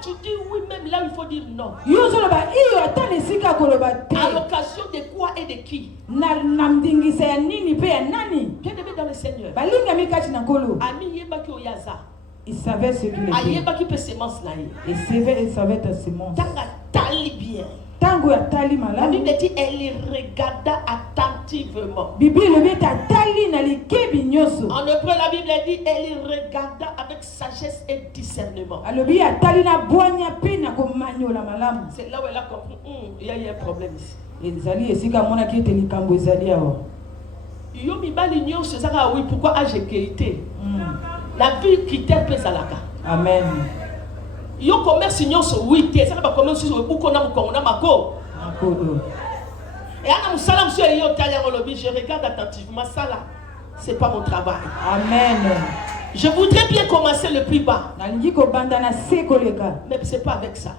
tu dis oui, même là il faut dire non. À l'occasion de quoi et de qui? Bien-aimé dans le Seigneur. Ami yebaki oyaza. Il savait ce qu'il était. Ayebaki pe semence na ye. Il savait ta semence. Tanga tali bien. La Bible dit elle regarda attentivement. En hébreu la Bible dit elle regarda avec sagesse et discernement. C'est là où elle a compris il y a eu un problème ici. Yo mibali nyonso ezaka oui pourquoi age équité. La vie critère pesa laka. Amen. Yo commerce nyonso oui te ça ba commerce so buko na mukongo na mako. Et ana musala monsieur yo tali ngolobi je regarde attentivement ça là. C'est pas mon travail. Amen. Je voudrais bien commencer le plus bas. Mais c'est pas avec ça.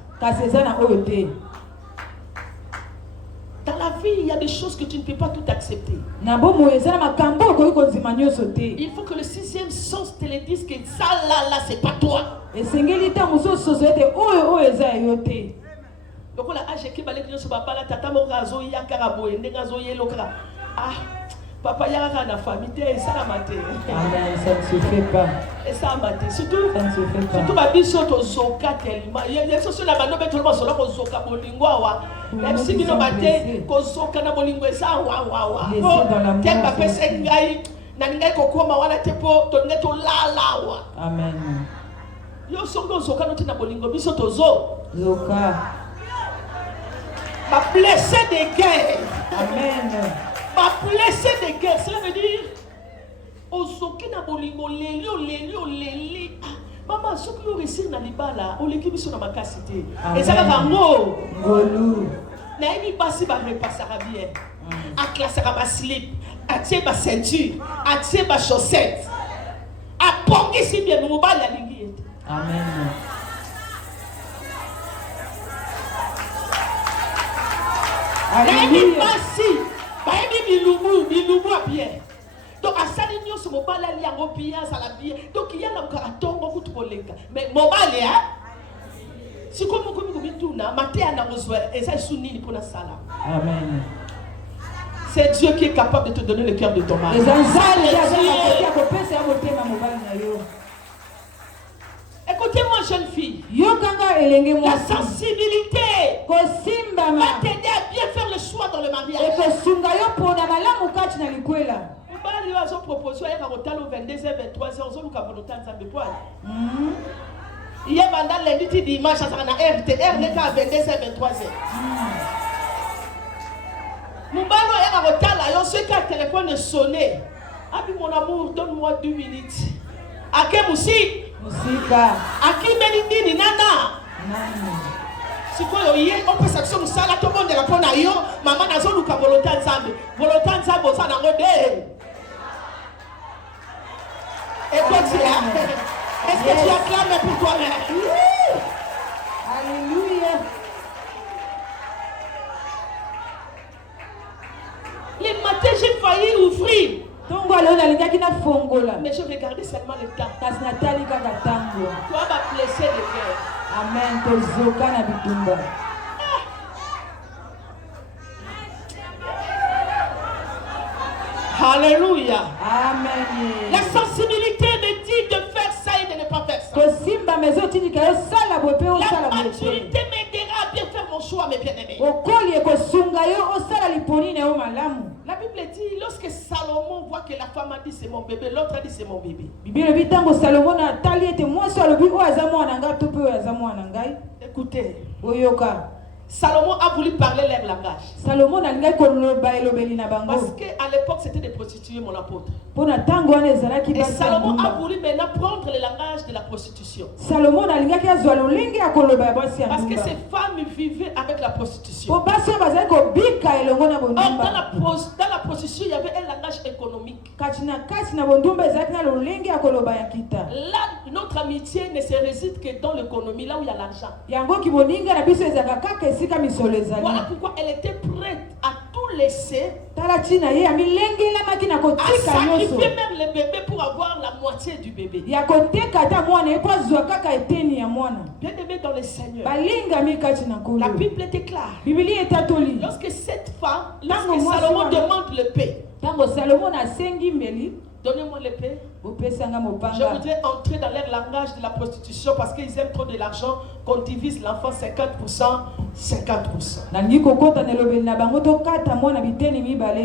Dans la vie, il y a des choses que tu ne peux pas tout accepter. Il faut que le sixième sens te le dise que ça là, c'est pas toi. Donc là, papa yaka na famille ça la maté. Amen, ça ne se fait pas. Et ça maté surtout ça ne se fait pas. Surtout ma biso to zoka tellement. Il y a sur la bande tout le monde sur la zoka bolingwa wa. Même si bino maté ko zoka na bolingwa ça wa. Te papa sengai na ngai ko koma wana te po to neto la wa. Amen. Yo songo zoka no te na bolingwa biso to zoka. Ma blessé de guerre. Amen. Ma blessé de guerre, cela veut dire Ozoki na bolingo leli. Maman, ce que vous réussissez dans les balles, on l'équipe sur la macacité. Et ça va ngo. Golou. Naïmi basi va repasser à bien. A classe à ma slip, à tirer ma ceinture, à tirer ma chaussette. À pongi si bien nous bal la ligue. Amen. Naïmi basi. Bilumu à bien. Donc à ça l'union sur mon bal à liango bien ça la bien. Donc il y a un karatongo kutu bolenga. Mais mon bal hein. Si comme tuna maté ana reçoit et ça souni pour la sala. Amen. C'est Dieu qui est capable de te donner le cœur de ton mari. Écoutez-moi jeune fille. La sensibilité va t'aider à bien faire le choix dans le mariage. Mobali wazo proposition ya kotalo 22h 23h zo luka volonté nzambe poa. Hier pendant lundi ti dimanche ça na RTR n'est qu'à 22h 23h. Mobali ya kotala yo ce que téléphone sonné. Abi mon amour donne-moi 2 minutes. Ake musika. Aki menindini nana. sikoyo ye opesa biso mosala tobondela mpo na yo mama nazoluka volonté ya nzambe oza nango de ekoti ya est-ce que tu acclames pour toi-même? Alléluia. Le matin j'ai failli ouvrir mais je regardais seulement le temps. Toi va blesser le cœur. Amen. Tozoka na bitumba. Alléluia. Amen. La sensibilité me dit de faire ça et de ne pas faire ça. La maturité m'aidera à bien faire mon choix, mes bien-aimés. La Bible dit, lorsque Salomon voit que la femme a dit c'est mon bébé, l'autre a dit c'est mon bébé. Écoutez. Salomon a voulu parler leur langage. Parce qu'à l'époque, c'était des prostituées, mon apôtre. Et Salomon a voulu maintenant prendre le langage de la prostitution. Parce que ces femmes vivaient avec la prostitution. Or, dans la prostitution, il y avait un langage économique. Là, notre amitié ne se réside que dans l'économie, là où il y a l'argent. Voilà pourquoi elle était prête à tout laisser, à sacrifier même le bébé pour avoir la moitié du bébé. Bien aimé dans le Seigneur, la Bible était claire. Lorsque cette femme, lorsque Salomon demande le paix, donnez-moi l'épée. Je voudrais entrer dans leur langage de la prostitution parce qu'ils aiment trop de l'argent, qu'on divise l'enfant 50%, 50%.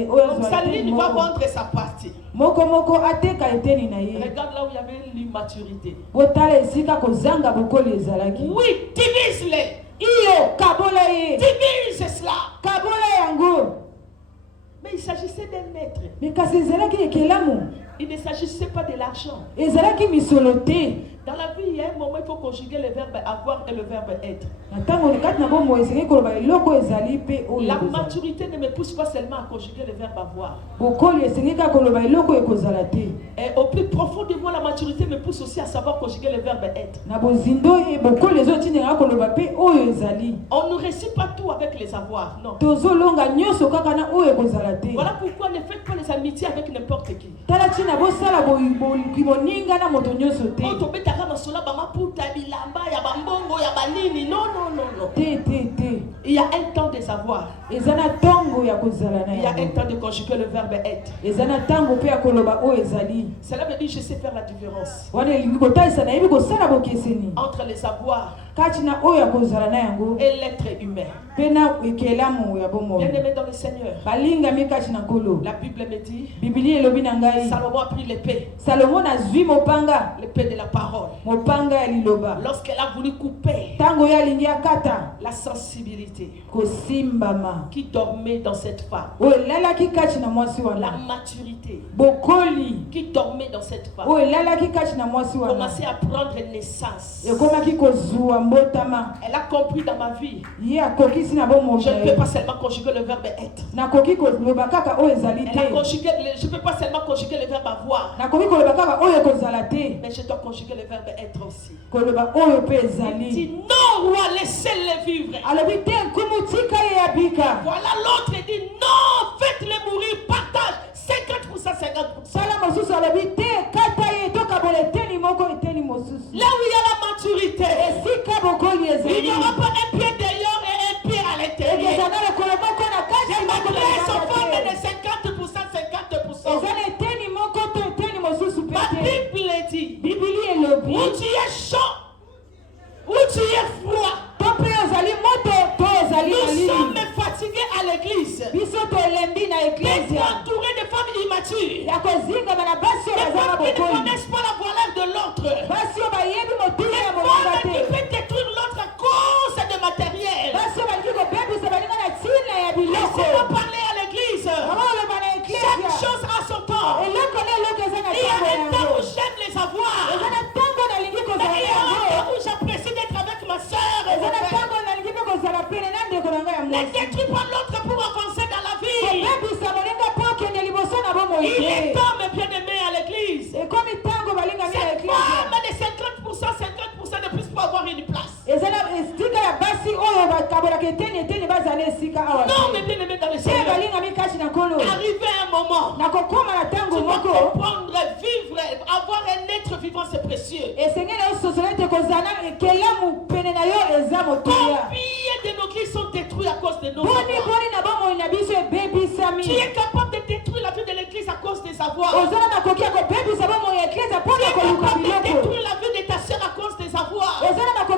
Donc Saline va vendre sa partie. Regarde là où il y avait l'immaturité. Oui, divise-les. Divise cela. Mais il s'agissait d'un maître. Il ne s'agissait pas de l'argent. Dans la vie, il y a un moment, il faut conjuguer le verbe avoir et le verbe être. La maturité ne me pousse pas seulement à conjuguer le verbe avoir. Et au plus profond de moi, la maturité me pousse aussi à savoir conjuguer le verbe être. On ne réussit pas tout avec les avoirs, non. Voilà pourquoi ne faites pas les amitiés avec n'importe qui. Non. Il y a un temps de savoir. Il y a un temps de conjuguer le verbe être. Cela veut dire je sais faire la différence entre les savoirs et l'être humain. Bien aimé dans le Seigneur, la Bible me dit, Salomon a pris l'épée, l'épée de la parole. Lorsqu'elle a voulu couper la sensibilité qui dormait dans cette femme, la maturité qui dormait dans cette femme, commençait à prendre naissance. Elle a compris dans ma vie, je ne peux pas seulement conjuguer le verbe être. Je ne peux pas seulement conjuguer le verbe avoir, mais je dois conjuguer le verbe être aussi. Il dit non, roi, laissez-les vivre. Voilà, l'autre dit non, faites-les mourir, partage 50%, 50%. Là où il y a la maturité, il n'y aura pas un pied d'ailleurs et un pied à l'intérieur. Je m'adresse aux femmes de 50%, 50%. Ma Bible dit, où tu es chaud, où tu es froid, nous sommes fatigués à l'église d'être entourés de femmes immatures, des femmes qui ne connaissent pas la valeur de l'autre, des femmes qui peuvent détruire l'autre à cause de matériel. Laissez-moi parler à l'église. Chaque chose a son temps. Il y a un temps où j'aime les avoir, mais il y a un temps où j'apprécie d'être avec ma soeur et mon frère. Il y a un mais bien aimé dans le Seigneur, arrivé à un moment, tu dois comprendre, vivre, avoir un être vivant, c'est précieux. Combien de nos vies sont détruites à cause de nos avoirs? Tu es capable de détruire la vie de l'église à cause des avoirs. Tu es capable de détruire la vie de ta sœur à cause des avoirs. Tu es capable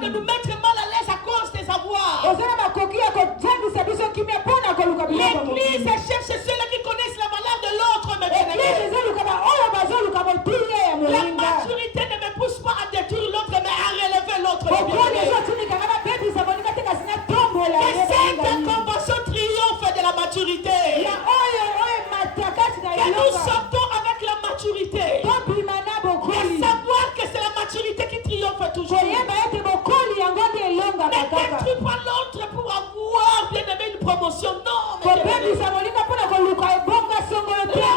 de nous mettre mal à l'aise à cause des avoirs. L'église cherche ceux-là qui connaissent la valeur de l'autre. La maturité ne me pousse pas à détruire l'autre, mais à relever l'autre. Et cette convention triomphe de la maturité. Que nous sortons avec la maturité. Et savoir que c'est la maturité qui triomphe toujours. Ne détruis pas l'autre pour avoir bien aimé une promotion. Non, mais là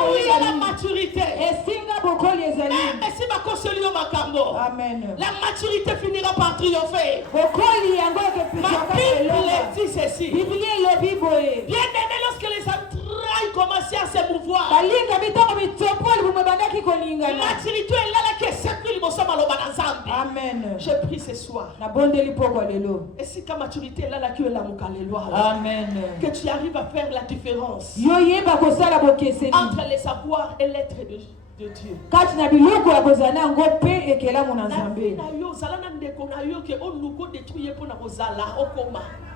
où il y a la maturité. Merci ma consolio Makambo. La maturité finira par triompher. Ma Bible dit ceci. Bien aimé, lorsque les entrailles commençaient à se mouvoir, la maturité est là que c'est plus le Amen. Je prie ce soir. Et si ta maturité est là que la Amen. Que tu arrives à faire la différence entre les savoirs et l'être de Dieu.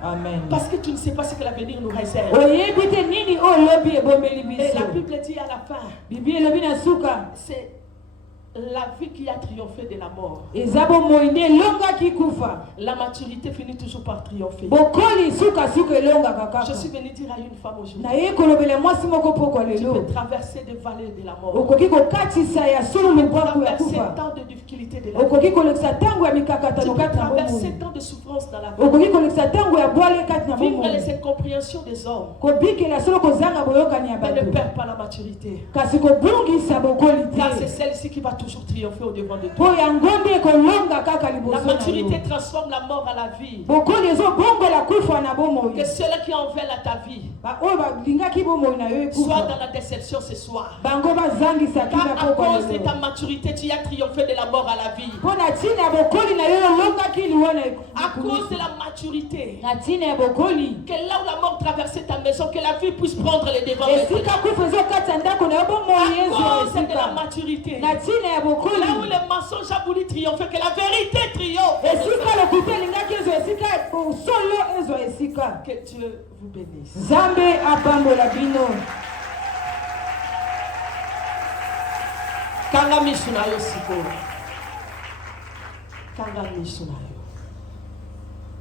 Amen. Parce que tu ne sais pas ce que l'avenir nous réserve. Et la Bible dit à la fin, c'est la vie qui a triomphé de la mort. La maturité finit toujours par triompher. Je suis venu dire à une femme aujourd'hui, tu peux traverser des vallées de la mort. Tu peux traverser tant de difficultés de la vie. Tu peux traverser tant de souffrances dans la vie. Vivre les incompréhensions des hommes. Mais ne perds pas la maturité. Car c'est celle-ci qui va toujours triompher au devant de toi. La maturité transforme la mort à la vie. Que ceux-là qui en veulent à ta vie soient dans la déception ce soir. Car à cause de ta maturité, tu as triomphé de la mort à la vie. À cause de la maturité, que là où la mort traversait ta maison, que la vie puisse prendre les devants. À cause de la maturité, là où les mensonges a voulu triompher, que la vérité triomphe. Que Dieu vous bénisse. Kanga misunayo siko. Kanga misunayo.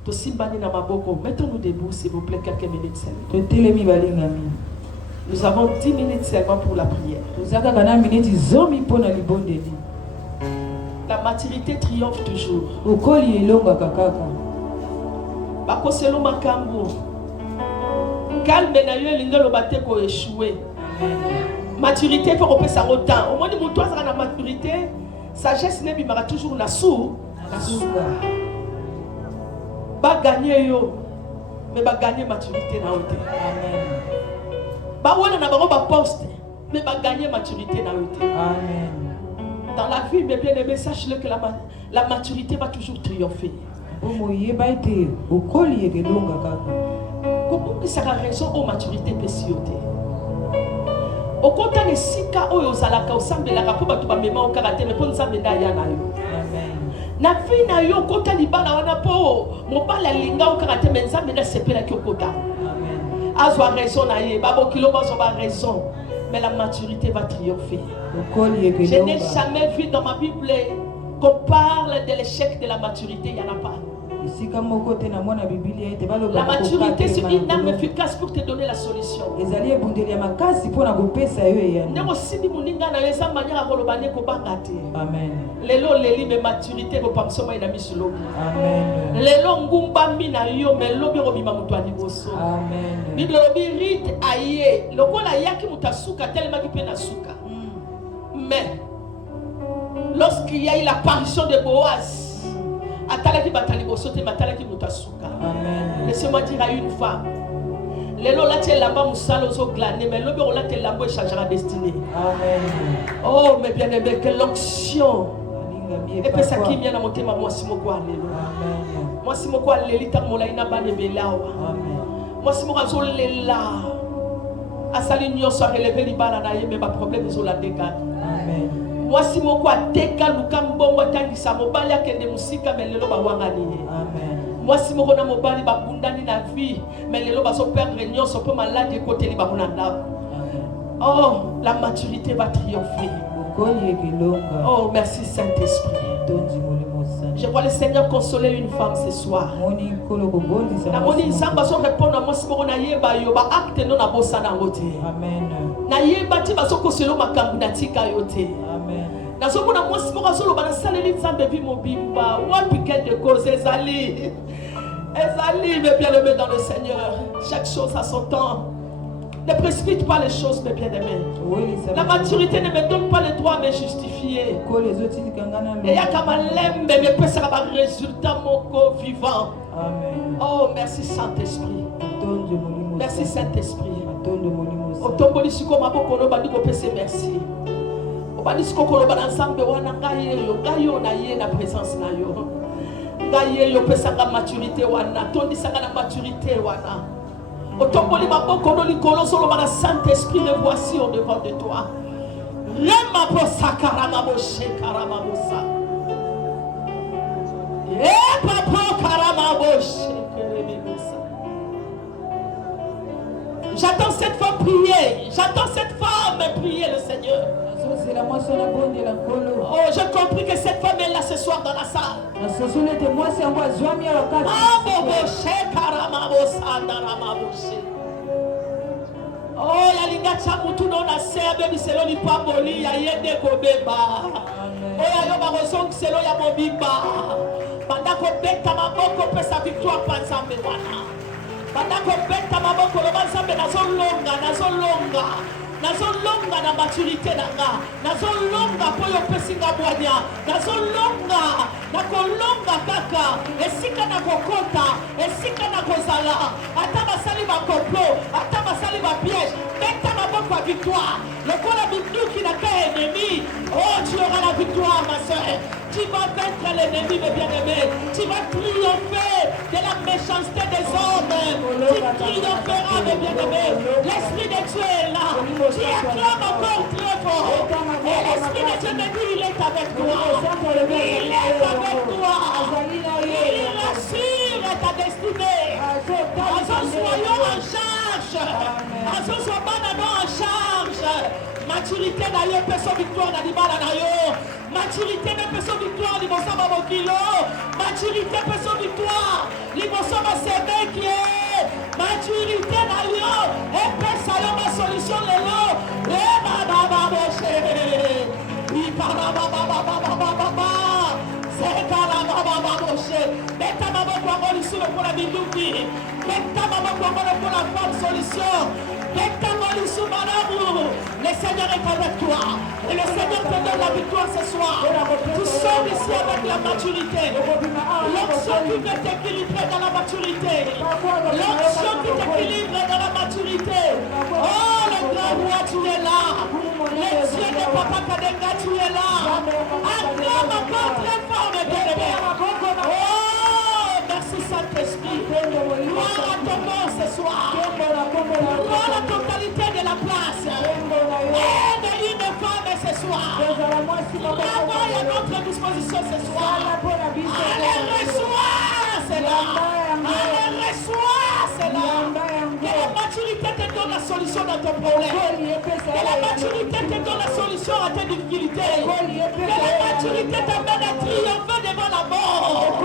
Tosimbani na maboko. Mettons-nous debout s'il vous plaît quelques minutes seulement. Nous avons 10 minutes seulement pour la prière. La maturité triomphe toujours. Bakoselo makambo. Calme na yo lingelo bateko échoué. Maturité il faut qu'on puisse en temps. Au moins de mon toit la maturité, sagesse ne bimara toujours na sou. Ba gagner yo, mais ba gagner maturité na ote. Amen. Ba wona na bango ba poste, mais ba gagner maturité na ote. Amen. Dans la vie, mes bien-aimés, sache-le que la maturité va toujours triompher. Comment ça a raison aux maturités pécioté? Au contraire, les sika oyo zalaka osambelaka po batu ba mema o karaté mais po nzambe na ya na yo. Amen. Na vie na yo kota libala wana po mobala linga o karaté mais nzambe na sepela ki okota. Amen. Azwa raison na ye babo kilo bazo ba raison mais la maturité va triompher. Je n'ai jamais vu dans ma Bible qu'on parle de l'échec de la maturité, il n'y en a pas. La maturité, c'est une arme efficace pour te donner la solution. Amen. Lelo leli me maturité ko pamsoma ina misulobi. Amen. Lelo ngumba mina yo me lobi robima mutu aliboso. Amen. Bible lobi rite aye lokola yaki mutasuka tellement ki pe na suka. Mais lorsqu'il y a eu l'apparition de Boaz, Atalaki batali bosote matalaki mutasuka. Amen. Laissez-moi dire à une femme. Lelo la tie lamba musalo zo glaner mais lobe on la tie lamba changera destinée. Amen. Oh mes bien-aimés, que l'onction et puis ça qui vient à monter ma moi si mo kwa lelo. Amen. Moi si mo kwa leli ta mola ina ba ne belawa. Amen. Moi si mo razo lela asali nyoso relever li bala na ye mais ba problème zo la dégâts. Amen. Moi si mo kwa teka luka mbongo tangisa mobali akende musika mais lelo ba wangani. Amen. Moi si mo kona mobali ba bundani na vie mais lelo ba so perdre nyoso pe malade côté li ba konanda. Oh, la maturité va triompher. Oh, merci Saint-Esprit. Je vois le Seigneur consoler une femme ce soir. Na moni nzamba so répondre à moi si mo na yeba yo ba acte non na bossa na ngote. Amen. Na yeba ti ba so koselo makambu na tika yote. Amen. Na so mona moi si mo ka solo ba na saleli nzambe bi mobimba. Wapi quel de cause ezali. Ezali mes bien-aimés dans le Seigneur. Chaque chose a son temps. Ne précipite pas les choses, mes bien-aimés. La maturité ne me donne pas le droit à me justifier. Et il y a comme un lembe, mais peut ça va résultat mon vivant. Amen. Oh, merci Saint-Esprit. Merci Saint-Esprit. Amen. Otomboli siko maboko no bandi ko pese merci. Obandi siko ko ba ensemble wana ngayo na ye na présence na yo. Ngaye yo pesa ka maturité wana, tondi sanga na maturité wana. Otomboli maboko no likolo solo ba Saint-Esprit me voici au devant de toi. Rema po sakarama bo shekarama bosa. E papa karama bo shekerebe bosa. J'attends cette femme prier. J'attends cette femme prier le Seigneur. Oh, j'ai compris que cette femme est là ce soir dans la salle. Oh, ya linga chamutu no na sebe biselo ni pamboli ya yende kobeba. Oh, ya yo barozong selo ya mobimba. Banda ko beta maboko pesa victoire pa nzambe wana. Banda ko beta maboko lo nzambe nazolonga na maturité nanga, nazolonga po yo pesinga bwanya, nazolonga nakolonga kaka, esika na kokota, esika na kozala, ata basali ba complot, ata basali ba piège, beta maboko ya victoire, lokola binduki na ka ennemi. Oh, tu auras la victoire ma soeur. Tu vas vaincre l'ennemi, mes bien-aimés. Tu vas triompher de la méchanceté des hommes. Tu triompheras, mes bien-aimés. L'Esprit de Dieu est là. Tu acclames encore très fort. Et l'Esprit de Dieu me dit, il est avec toi. Il est avec toi. Il assure ta destinée. Soyons en charge. Soyons en charge. Maturité na yo peso victoire na libala na yo. Maturité na peso victoire liboso ba mokilo. Maturité peso victoire liboso ba sebeki. Maturité na yo e pesa yo ma solution lelo. E baba boshe. Ipara baba. Sekala baba boshe. Beta baba kwa ngoli solo pour la binduki. Beta baba kwa ngoli pour la femme solution. Le Seigneur est avec toi et le Seigneur te donne la victoire ce soir. Tu sors ici avec la maturité. L'onction qui veut t'équilibrer dans la maturité. L'onction qui t'équilibre dans la maturité. Oh, le grand roi, tu es là. Le Dieu de Papa Kadenga, tu es là. Acclame encore très fort, mes bien-aimés. Oh, merci Saint-Esprit. Gloire à ton nom ce soir. Gloire à la totalité de la place. Aide une femme ce soir. Travaille à notre disposition ce soir. Allez, reçois cela. Allez, reçois cela. Que la maturité te donne la solution dans ton problème. Que la maturité te donne la solution à tes difficultés. Que la maturité t'amène à triompher devant la mort.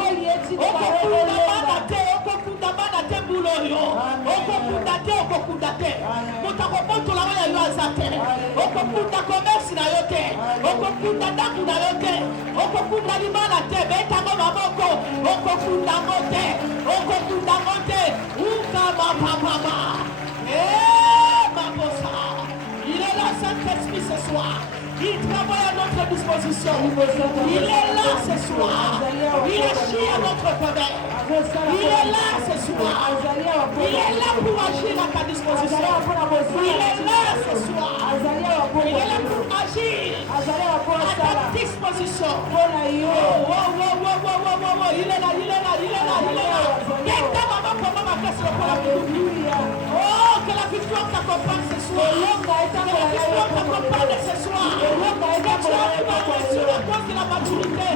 Okokunda commerce na yo te, okokunda ndaku na yo te, okokunda libala te, betango maboko, okokunda mote, uka mapapama. Eh, mabosa, il est là Saint-Esprit ce soir. Il travaille à notre disposition. Il est là ce soir. Il agit à notre faveur. Il est là ce soir. Il est là pour agir à ta disposition. Il est là ce soir. Il est là pour agir à ta disposition. Il est là, il est là, il est là, il est là. Quelqu'un maman comment ma question pour la victoire. Oh, que la victoire t'accompagne ce soir. Que la victoire t'accompagne ce soir. Que tu arrives à réussir à cause de la maturité.